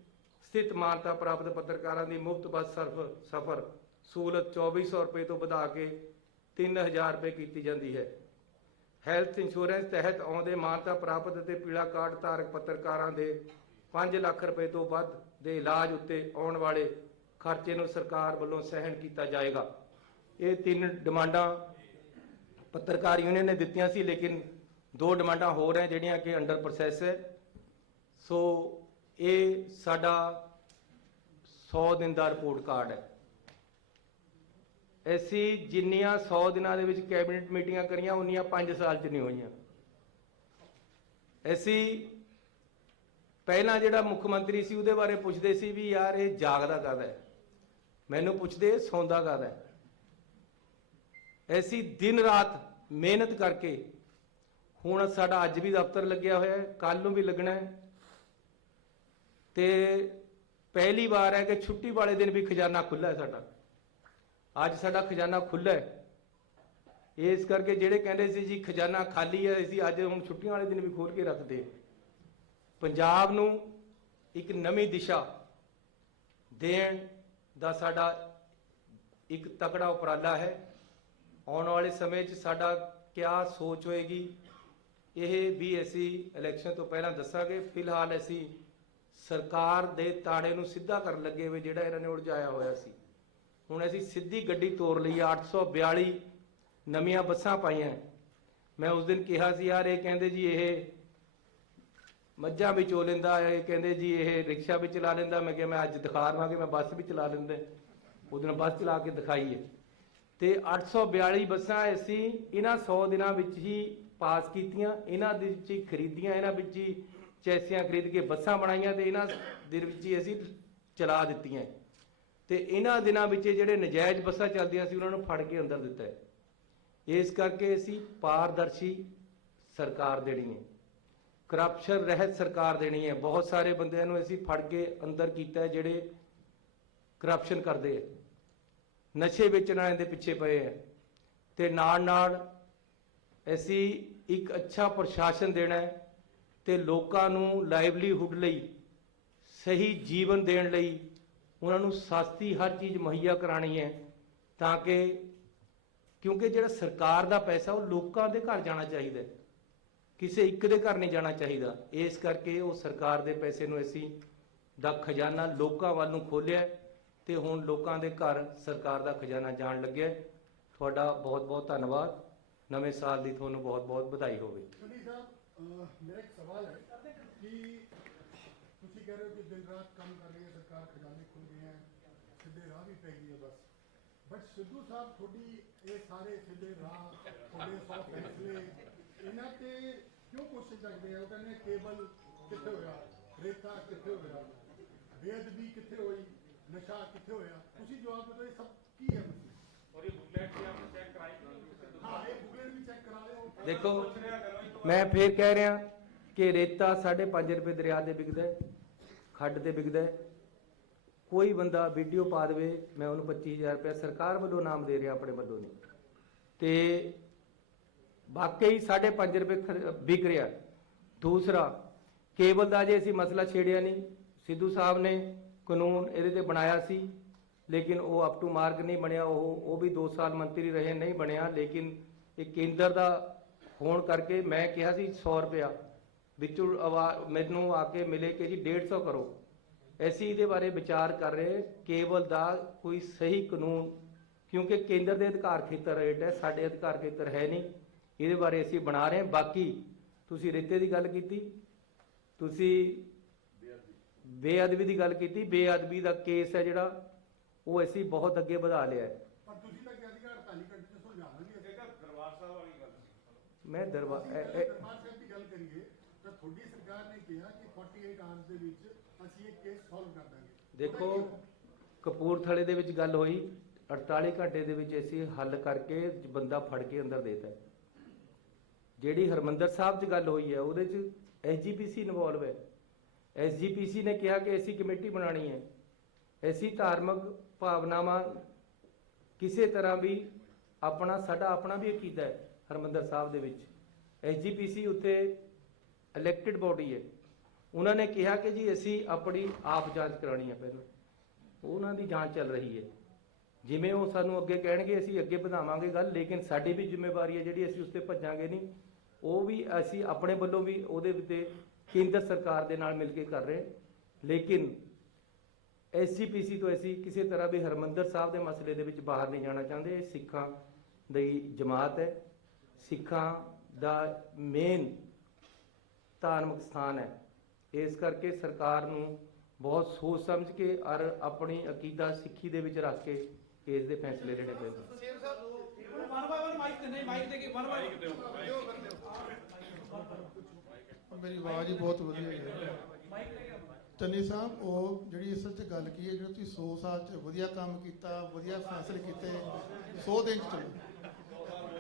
ਸਥਿਤ ਮਾਨਤਾ ਪ੍ਰਾਪਤ ਪੱਤਰਕਾਰਾਂ ਦੀ ਮੁਫਤ ਬੱਸ ਸਫ਼ਰ ਸਹੂਲਤ 2400 ਰੁਪਏ ਤੋਂ ਵਧਾ ਕੇ 3000 ਰੁਪਏ ਕੀਤੀ ਜਾਂਦੀ ਹੈ। ਹੈਲਥ ਇੰਸ਼ੋਰੈਂਸ ਤਹਿਤ ਆਉਂਦੇ ਮਾਨਤਾ ਪ੍ਰਾਪਤ ਅਤੇ ਪੀਲਾ ਕਾਰਡ ਧਾਰਕ ਪੱਤਰਕਾਰਾਂ ਦੇ 5 ਲੱਖ ਰੁਪਏ ਤੋਂ ਵੱਧ ਦੇ ਇਲਾਜ ਉੱਤੇ ਆਉਣ ਵਾਲੇ ਖਰਚੇ ਨੂੰ ਸਰਕਾਰ ਵੱਲੋਂ ਸਹਿਣ ਕੀਤਾ ਜਾਏਗਾ। ਇਹ 3 ਡਿਮਾਂਡਾਂ ਪੱਤਰਕਾਰ ਯੂਨੀਅਨ ਨੇ ਦਿੱਤੀਆਂ ਸੀ, ਲੇਕਿਨ 2 ਡਿਮਾਂਡਾਂ ਹੋਰ ਹੈ ਜਿਹੜੀਆਂ ਕਿ ਅੰਡਰ ਪ੍ਰੋਸੈਸ ਹੈ। ਸੋ ਇਹ ਸਾਡਾ 100 ਦਿਨ ਦਾ ਰਿਪੋਰਟ ਕਾਰਡ ਹੈ। ਅਸੀਂ ਜਿੰਨੀਆਂ 100 ਦਿਨਾਂ ਦੇ ਵਿੱਚ ਕੈਬਨਿਟ ਮੀਟਿੰਗਾਂ ਕਰੀਆਂ, ਉਨੀਆਂ 5 ਸਾਲ 'ਚ ਨਹੀਂ ਹੋਈਆਂ। ਅਸੀਂ ਪਹਿਲਾਂ ਜਿਹੜਾ ਮੁੱਖ ਮੰਤਰੀ ਸੀ ਉਹਦੇ ਬਾਰੇ ਪੁੱਛਦੇ ਸੀ ਵੀ ਯਾਰ ਇਹ ਜਾਗਦਾ ਕਾਹਦਾ ਹੈ, ਮੈਨੂੰ ਪੁੱਛਦੇ ਸੌਂਦਾ ਕਾਹਦਾ ਹੈ। ਅਸੀਂ ਦਿਨ ਰਾਤ ਮਿਹਨਤ ਕਰਕੇ, ਹੁਣ ਸਾਡਾ ਅੱਜ ਵੀ ਦਫ਼ਤਰ ਲੱਗਿਆ ਹੋਇਆ ਹੈ, ਕੱਲ ਨੂੰ ਵੀ ਲੱਗਣਾ ਹੈ ਤੇ ਪਹਿਲੀ ਵਾਰ ਹੈ ਕਿ ਛੁੱਟੀ ਵਾਲੇ ਦਿਨ ਵੀ ਖਜ਼ਾਨਾ ਖੁੱਲ੍ਹਾ ਹੈ ਸਾਡਾ। ਅੱਜ ਸਾਡਾ ਖਜ਼ਾਨਾ ਖੁੱਲ੍ਹਾ ਹੈ। ਇਸ ਕਰਕੇ ਜਿਹੜੇ ਕਹਿੰਦੇ ਸੀ ਜੀ ਖਜ਼ਾਨਾ ਖਾਲੀ ਹੈ, ਅਸੀਂ ਅੱਜ ਹੁਣ ਛੁੱਟੀਆਂ ਵਾਲੇ ਦਿਨ ਵੀ ਖੋਲ ਕੇ ਰੱਖਦੇ। ਪੰਜਾਬ ਨੂੰ ਇੱਕ ਨਵੀਂ ਦਿਸ਼ਾ ਦੇਣ ਦਾ ਸਾਡਾ ਇੱਕ ਤਕੜਾ ਉਪਰਾਲਾ ਹੈ। ਆਉਣ ਵਾਲੇ ਸਮੇਂ 'ਚ ਸਾਡਾ ਕਿਆ ਸੋਚ ਹੋਏਗੀ ਇਹ ਵੀ ਅਸੀਂ ਇਲੈਕਸ਼ਨ ਤੋਂ ਪਹਿਲਾਂ ਦੱਸਾਂਗੇ। ਫਿਲਹਾਲ ਅਸੀਂ ਸਰਕਾਰ ਦੇ ਤਾੜੇ ਨੂੰ ਸਿੱਧਾ ਕਰਨ ਲੱਗੇ ਹੋਏ, ਜਿਹੜਾ ਇਹਨਾਂ ਨੇ ਉਲਝਾਇਆ ਹੋਇਆ ਸੀ। ਹੁਣ ਅਸੀਂ ਸਿੱਧੀ ਗੱਡੀ ਤੋਰ ਲਈ। 842 ਨਵੀਆਂ ਬੱਸਾਂ ਪਾਈਆਂ ਮੈਂ ਉਸ ਦਿਨ ਕਿਹਾ ਸੀ ਯਾਰ ਇਹ ਕਹਿੰਦੇ ਜੀ ਇਹ ਮੱਝਾਂ ਵੀ ਚੋ ਲੈਂਦਾ, ਇਹ ਕਹਿੰਦੇ ਜੀ ਇਹ ਰਿਕਸ਼ਾ ਵੀ ਚਲਾ ਲੈਂਦਾ। ਮੈਂ ਕਿਹਾ ਮੈਂ ਅੱਜ ਦਿਖਾ ਰਵਾਂਗੇ ਮੈਂ ਬੱਸ ਵੀ ਚਲਾ ਲੈਂਦਾ। ਉਹਦੇ ਨਾਲ ਬੱਸ ਚਲਾ ਕੇ ਦਿਖਾਈ ਹੈ। ਤੇ 842 ਬੱਸਾਂ ਅਸੀਂ ਇਹਨਾਂ 100 ਦਿਨਾਂ ਵਿੱਚ ਹੀ ਪਾਸ ਕੀਤੀਆਂ, ਇਹਨਾਂ ਦੇ ਵਿੱਚ ਹੀ ਖਰੀਦੀਆਂ, ਇਹਨਾਂ ਵਿੱਚ ਹੀ ਚੈਸੀਆਂ ਖਰੀਦ ਕੇ ਬੱਸਾਂ ਬਣਾਈਆਂ ਤੇ ਇਹਨਾਂ ਦੇ ਵਿੱਚ ਹੀ ਅਸੀਂ ਚਲਾ ਦਿੱਤੀਆਂ। ਤੇ ਇਹਨਾਂ ਦਿਨਾਂ ਵਿੱਚ ਜਿਹੜੇ ਨਜਾਇਜ਼ ਬੱਸਾਂ ਚੱਲਦੀਆਂ ਸੀ ਉਹਨਾਂ ਨੂੰ ਫੜ ਕੇ ਅੰਦਰ ਦਿੱਤਾ ਹੈ। ਇਸ ਕਰਕੇ ਅਸੀਂ ਪਾਰਦਰਸ਼ੀ ਸਰਕਾਰ ਦੇਣੀ ਹੈ, ਕਰਪਸ਼ਨ ਰਹਿਤ ਸਰਕਾਰ ਦੇਣੀ ਹੈ। ਬਹੁਤ ਸਾਰੇ ਬੰਦਿਆਂ ਨੂੰ ਅਸੀਂ ਫੜ ਕੇ ਅੰਦਰ ਕੀਤਾ ਹੈ ਜਿਹੜੇ ਕਰਪਸ਼ਨ ਕਰਦੇ ਹੈ, ਨਸ਼ੇ ਵੇਚਣ ਵਾਲਿਆਂ ਦੇ ਪਿੱਛੇ ਪਏ ਹੈ। ਤੇ ਨਾਲ ਅਸੀਂ ਇੱਕ ਅੱਛਾ ਪ੍ਰਸ਼ਾਸਨ ਦੇਣਾ ਹੈ ਤੇ ਲੋਕਾਂ ਨੂੰ ਲਾਈਵਲੀਹੁੱਡ ਲਈ, ਸਹੀ ਜੀਵਨ ਦੇਣ ਲਈ ਉਹਨਾਂ ਨੂੰ ਸਸਤੀ ਹਰ ਚੀਜ਼ ਮੁਹੱਈਆ ਕਰਾਣੀ ਹੈ, ਤਾਂ ਕਿ ਕਿਉਂਕਿ ਜਿਹੜਾ ਸਰਕਾਰ ਦਾ ਪੈਸਾ ਉਹ ਲੋਕਾਂ ਦੇ ਘਰ ਜਾਣਾ ਚਾਹੀਦਾ ਹੈ, ਕਿਸੇ ਇੱਕ ਦੇ ਘਰ ਨਹੀਂ ਜਾਣਾ ਚਾਹੀਦਾ। ਇਸ ਕਰਕੇ ਉਹ ਸਰਕਾਰ ਦੇ ਪੈਸੇ ਨੂੰ ਅਸੀਂ ਦਾ ਖਜ਼ਾਨਾ ਲੋਕਾਂ ਵੱਲ ਨੂੰ ਖੋਲ੍ਹਿਆ ਤੇ ਹੁਣ ਲੋਕਾਂ ਦੇ ਘਰ ਸਰਕਾਰ ਦਾ ਖਜ਼ਾਨਾ ਜਾਣ ਲੱਗਿਆ। ਤੁਹਾਡਾ ਬਹੁਤ ਬਹੁਤ ਧੰਨਵਾਦ। ਨਵੇਂ ਸਾਲ ਦੀ ਤੁਹਾਨੂੰ ਬਹੁਤ ਬਹੁਤ ਵਧਾਈ ਹੋਵੇ। ਸਨੀ ਸਾਹਿਬ, ਮੇਰਾ ਇੱਕ ਸਵਾਲ ਹੈ ਕਿ ਤੁਸੀਂ ਕਹਿ ਰਹੇ ਹੋ ਕਿ ਦਿਨ ਰਾਤ ਕੰਮ ਕਰ ਰਹੀ ਹੈ ਸਰਕਾਰ, ਖਜ਼ਾਨੇ ਖੁੱਲ ਗਏ ਹੈ, ਸਿੱਧੇ ਰਾਹ ਵੀ ਪੈ ਗਈ ਹੈ ਬਸ। ਬਟ ਸਿੱਧੂ ਸਾਹਿਬ, ਤੁਹਾਡੀ ਇਹ ਸਾਰੇ ਸਿੱਧੇ ਰਾਹ, ਤੁਹਾਡੇ 100 ਫੈਸਲੇ, ਇਹਨਾਂ ਤੇ ਕਿਉਂ ਕੁਐਸਚਨ ਚੱਕਦੇ ਆ? ਉਹ ਕਹਿੰਦੇ ਕੇਬਲ ਕਿੱਥੇ ਹੋਇਆ, ਰੇਤਾ ਕਿੱਥੇ ਹੋਇਆ, ਬੇਅਦਬੀ ਕਿੱਥੇ ਹੋਈ, ਨਸ਼ਾ ਕਿੱਥੇ ਹੋਇਆ? ਤੁਸੀਂ ਜਵਾਬ ਦਿਓ, ਇਹ ਸਭ ਕੀ ਹੈ? और ये बुकलेट भी आपने चेक कराई थी? ਹਾਂ, ਇਹ ਬੁਕਲੇਟ ਵੀ ਚੈੱਕ ਕਰਾ ਲਿਓ। ਦੇਖੋ ਮੈਂ ਫੇਰ ਕਹਿ ਰਿਹਾ ਕਿ ਰੇਤਾ 5.5 ਰੁਪਏ ਦਰਿਆ ਦੇ ਵਿਕਦਾ ਹੈ, ਖੱਡ ਤੇ ਵਿਕਦਾ ਹੈ। ਕੋਈ ਬੰਦਾ ਵੀਡੀਓ ਪਾ ਦੇਵੇ, ਮੈਂ ਉਹਨੂੰ 25,000 ਰੁਪਏ ਸਰਕਾਰ ਵੱਲੋਂ ਨਾਮ ਦੇ ਰਿਹਾ, ਆਪਣੇ ਵੱਲੋਂ ਨਹੀਂ। ਤੇ ਵਾਕਈ 5.5 ਰੁਪਏ ਵਿਕ ਰਿਹਾ। ਦੂਸਰਾ, ਕੇਬਲ ਦਾ ਜੇ ਅਸੀਂ ਮਸਲਾ ਛੇੜਿਆ ਨਹੀਂ, ਸਿੱਧੂ ਸਾਹਿਬ ਨੇ ਕਾਨੂੰਨ ਇਹਦੇ ਤੇ ਬਣਾਇਆ ਸੀ, ਲੇਕਿਨ ਉਹ ਅਪ ਟੂ ਮਾਰਕ ਨਹੀਂ ਬਣਿਆ। ਉਹ ਵੀ 2 ਸਾਲ ਮੰਤਰੀ ਰਹੇ, ਨਹੀਂ ਬਣਿਆ। ਲੇਕਿਨ ਇਹ ਕੇਂਦਰ ਦਾ ਹੋਣ ਕਰਕੇ ਮੈਂ ਕਿਹਾ ਸੀ 100 ਰੁਪਇਆ ਵਿੱਚੋਂ ਮੈਨੂੰ ਆ ਕੇ ਮਿਲੇ ਕਿ ਜੀ 150 ਕਰੋ। ਅਸੀਂ ਇਹਦੇ ਬਾਰੇ ਵਿਚਾਰ ਕਰ ਰਹੇ ਕੇਬਲ ਦਾ ਕੋਈ ਸਹੀ ਕਾਨੂੰਨ, ਕਿਉਂਕਿ ਕੇਂਦਰ ਦੇ ਅਧਿਕਾਰ ਖੇਤਰ ਰੇਟ ਹੈ, ਸਾਡੇ ਅਧਿਕਾਰ ਖੇਤਰ ਹੈ ਨਹੀਂ। ਇਹਦੇ ਬਾਰੇ ਅਸੀਂ ਬਣਾ ਰਹੇ ਹਾਂ। ਬਾਕੀ ਤੁਸੀਂ ਰੇਤੇ ਦੀ ਗੱਲ ਕੀਤੀ, ਤੁਸੀਂ ਬੇਅਦਬੀ ਦੀ ਗੱਲ ਕੀਤੀ। ਬੇਅਦਬੀ ਦਾ ਕੇਸ ਹੈ ਜਿਹੜਾ, ਉਹ ਅਸੀਂ ਬਹੁਤ ਅੱਗੇ ਵਧਾ ਲਿਆ ਹੈ। ਪਰ ਤੁਸੀਂ ਤਾਂ ਕਿਹਾ ਸੀਗਾ 48 ਘੰਟੇ ਚ ਸੁਲਝਾਵਾਂਗੇ। ਅਸੀਂ दरबार साहब वाली गल सी। ਮੈਂ ਦਰਬਾਰ ਦਰਬਾਰ ਸਾਹਿਬ ਦੀ ਗੱਲ ਕਰੀਏ ਤਾਂ ਤੁਹਾਡੀ ਸਰਕਾਰ ਨੇ ਕਿਹਾ ਕਿ 48 ਆਵਰਸ ਦੇ ਵਿੱਚ ਅਸੀਂ ਇਹ ਕੇਸ ਸੋਲਵ ਕਰ ਦਾਂਗੇ। ਦੇਖੋ, ਕਪੂਰਥਲੇ ਦੇ ਵਿੱਚ ਗੱਲ ਹੋਈ, 48 ਘੰਟੇ ਦੇ ਵਿੱਚ ਅਸੀਂ ਹੱਲ ਕਰਕੇ ਬੰਦਾ ਫੜ ਕੇ ਅੰਦਰ ਦੇਤਾ ਹੈ। ਜਿਹੜੀ ਹਰਮੰਦਰ ਸਾਹਿਬ 'ਚ ਗੱਲ ਹੋਈ ਹੈ, ਉਹਦੇ 'ਚ SGPC ਇਨਵੋਲਵ ਹੈ। SGPC ਨੇ ਕਿਹਾ ਕਿ ਅਸੀਂ ਕਮੇਟੀ ਬਣਾਣੀ ਹੈ। ਅਸੀਂ ਧਾਰਮਿਕ ਭਾਵਨਾਵਾਂ ਕਿਸੇ ਤਰ੍ਹਾਂ ਵੀ ਸਾਡਾ ਆਪਣਾ ਵੀ ਅਕੀਦਾ ਹੈ ਹਰਮੰਦਰ ਸਾਹਿਬ ਦੇ ਵਿੱਚ। SGPC ਉੱਥੇ ਇਲੈਕਟਿਡ ਬੋਡੀ ਹੈ। ਉਹਨਾਂ ਨੇ ਕਿਹਾ ਕਿ ਜੀ ਅਸੀਂ ਆਪਣੀ ਆਪ ਜਾਂਚ ਕਰਾਣੀ ਹੈ। ਪਹਿਲਾਂ ਉਹਨਾਂ ਦੀ ਜਾਂਚ ਚੱਲ ਰਹੀ ਹੈ। ਜਿਵੇਂ ਉਹ ਸਾਨੂੰ ਅੱਗੇ ਕਹਿਣਗੇ ਅਸੀਂ ਅੱਗੇ ਵਧਾਵਾਂਗੇ ਗੱਲ, ਲੇਕਿਨ ਸਾਡੀ ਵੀ ਜ਼ਿੰਮੇਵਾਰੀ ਹੈ ਜਿਹੜੀ, ਅਸੀਂ ਉਸ ਤੇ ਭੱਜਾਂਗੇ ਨਹੀਂ। ਉਹ ਵੀ ਅਸੀਂ ਆਪਣੇ ਵੱਲੋਂ ਵੀ ਉਹਦੇ ਉੱਤੇ ਕੇਂਦਰ ਸਰਕਾਰ ਦੇ ਨਾਲ ਮਿਲ ਕੇ ਕਰ ਰਹੇ। ਲੇਕਿਨ SGPC ਤੋਂ ਅਸੀਂ ਕਿਸੇ ਤਰ੍ਹਾਂ ਵੀ ਹਰਮੰਦਰ ਸਾਹਿਬ ਦੇ ਮਸਲੇ ਦੇ ਵਿੱਚ ਬਾਹਰ ਨਹੀਂ ਜਾਣਾ ਚਾਹੁੰਦੇ। ਇਹ ਸਿੱਖਾਂ ਦੀ ਜਮਾਤ ਹੈ, ਸਿੱਖਾਂ ਦਾ ਮੇਨ ਧਾਰਮਿਕ ਸਥਾਨ ਹੈ। ਇਸ ਕਰਕੇ ਸਰਕਾਰ ਨੂੰ ਬਹੁਤ ਸੋਚ ਸਮਝ ਕੇ ਔਰ ਆਪਣੀ ਅਕੀਦਾ ਸਿੱਖੀ ਦੇ ਵਿੱਚ ਰੱਖ ਕੇ ਇਸ ਦੇ ਫੈਸਲੇ ਲੈਣੇ ਪੈਂਦੇ। ਮੇਰੀ ਆਵਾਜ਼ ਹੀ ਬਹੁਤ ਵਧੀਆ ਹੈ। ਚੰਨੀ ਸਾਹਿਬ, ਉਹ ਜਿਹੜੀ ਇਸ ਵਿੱਚ ਗੱਲ ਕੀ ਹੈ, ਜਿਹੜਾ ਤੁਸੀਂ 100 ਸਾਲ 'ਚ ਵਧੀਆ ਕੰਮ ਕੀਤਾ, ਵਧੀਆ ਫੈਸਲੇ ਕੀਤੇ, 100 ਦਿਨ 'ਚ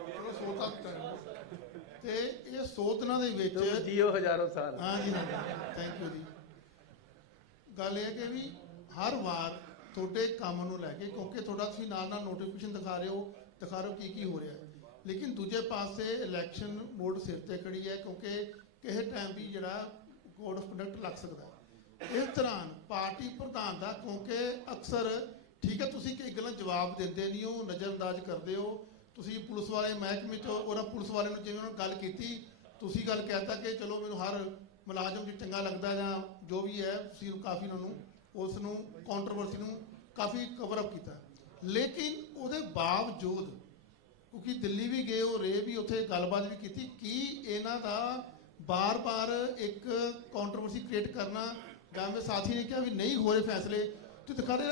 ਚਲੋ 100 ਤੱਕ ਤੇ ਇਹ 100 ਦਿਨਾਂ ਦੇ ਵਿੱਚ ਜੀਓ ਹਜ਼ਾਰੋਂ ਸਾਲ। ਹਾਂਜੀ ਥੈਂਕ ਯੂ ਜੀ। ਗੱਲ ਇਹ ਹੈ ਕਿ ਵੀ ਹਰ ਵਾਰ ਤੁਹਾਡੇ ਕੰਮ ਨੂੰ ਲੈ ਕੇ, ਕਿਉਂਕਿ ਤੁਹਾਡਾ ਤੁਸੀਂ ਨਾਲ ਨੋਟੀਫਿਕੇਸ਼ਨ ਦਿਖਾ ਰਹੇ ਹੋ ਕੀ ਹੋ ਰਿਹਾ ਹੈ, ਲੇਕਿਨ ਦੂਜੇ ਪਾਸੇ ਇਲੈਕਸ਼ਨ ਮੋਡ ਸਿਰ ਤੇ ਖੜੀ ਹੈ, ਕਿਉਂਕਿ ਕਿਸੇ ਟਾਈਮ ਵੀ ਜਿਹੜਾ ਕੋਡ ਆਫ ਕੰਡਕਟ ਲੱਗ ਸਕਦਾ ਹੈ। ਇਸ ਦੌਰਾਨ ਪਾਰਟੀ ਪ੍ਰਧਾਨ ਦਾ, ਕਿਉਂਕਿ ਅਕਸਰ ਠੀਕ ਹੈ ਤੁਸੀਂ ਕਈ ਗੱਲਾਂ ਜਵਾਬ ਦਿੰਦੇ ਨਹੀਂ ਹੋ, ਨਜ਼ਰਅੰਦਾਜ਼ ਕਰਦੇ ਹੋ। ਤੁਸੀਂ ਪੁਲਿਸ ਵਾਲੇ ਮਹਿਕਮੇ 'ਚ ਉਹਨਾਂ ਪੁਲਿਸ ਵਾਲੇ ਨੂੰ ਜਿਵੇਂ ਉਹਨਾਂ ਗੱਲ ਕੀਤੀ, ਤੁਸੀਂ ਗੱਲ ਕਹਿਤਾ ਕਿ ਚਲੋ ਮੈਨੂੰ ਹਰ ਮੁਲਾਜ਼ਮ ਜੀ ਚੰਗਾ ਲੱਗਦਾ ਜਾਂ ਜੋ ਵੀ ਹੈ, ਤੁਸੀਂ ਕਾਫੀ ਉਹਨਾਂ ਨੂੰ ਉਸ ਨੂੰ ਕੰਟਰੋਵਰਸੀ ਨੂੰ ਕਾਫੀ ਕਵਰ ਅਪ ਕੀਤਾ। ਲੇਕਿਨ ਉਹਦੇ ਬਾਵਜੂਦ ਕਿਉਂਕਿ ਦਿੱਲੀ ਵੀ ਗਏ ਹੋ ਰਹੇ ਵੀ ਉੱਥੇ ਗੱਲਬਾਤ ਵੀ ਕੀਤੀ ਕੀ ਇਹਨਾਂ ਦਾ ਬਾਰ-ਬਾਰ ਇੱਕ ਕੰਟਰੋਵਰਸੀ ਕ੍ਰੀਏਟ ਕਰਨਾ ਜਾਂ ਮੇਰੇ ਸਾਥੀ ਨੇ ਕਿਹਾ ਵੀ ਨਹੀਂ ਹੋ ਰਹੇ ਫੈਸਲੇ ਤੇ ਦਿਖਾ ਰਹੇ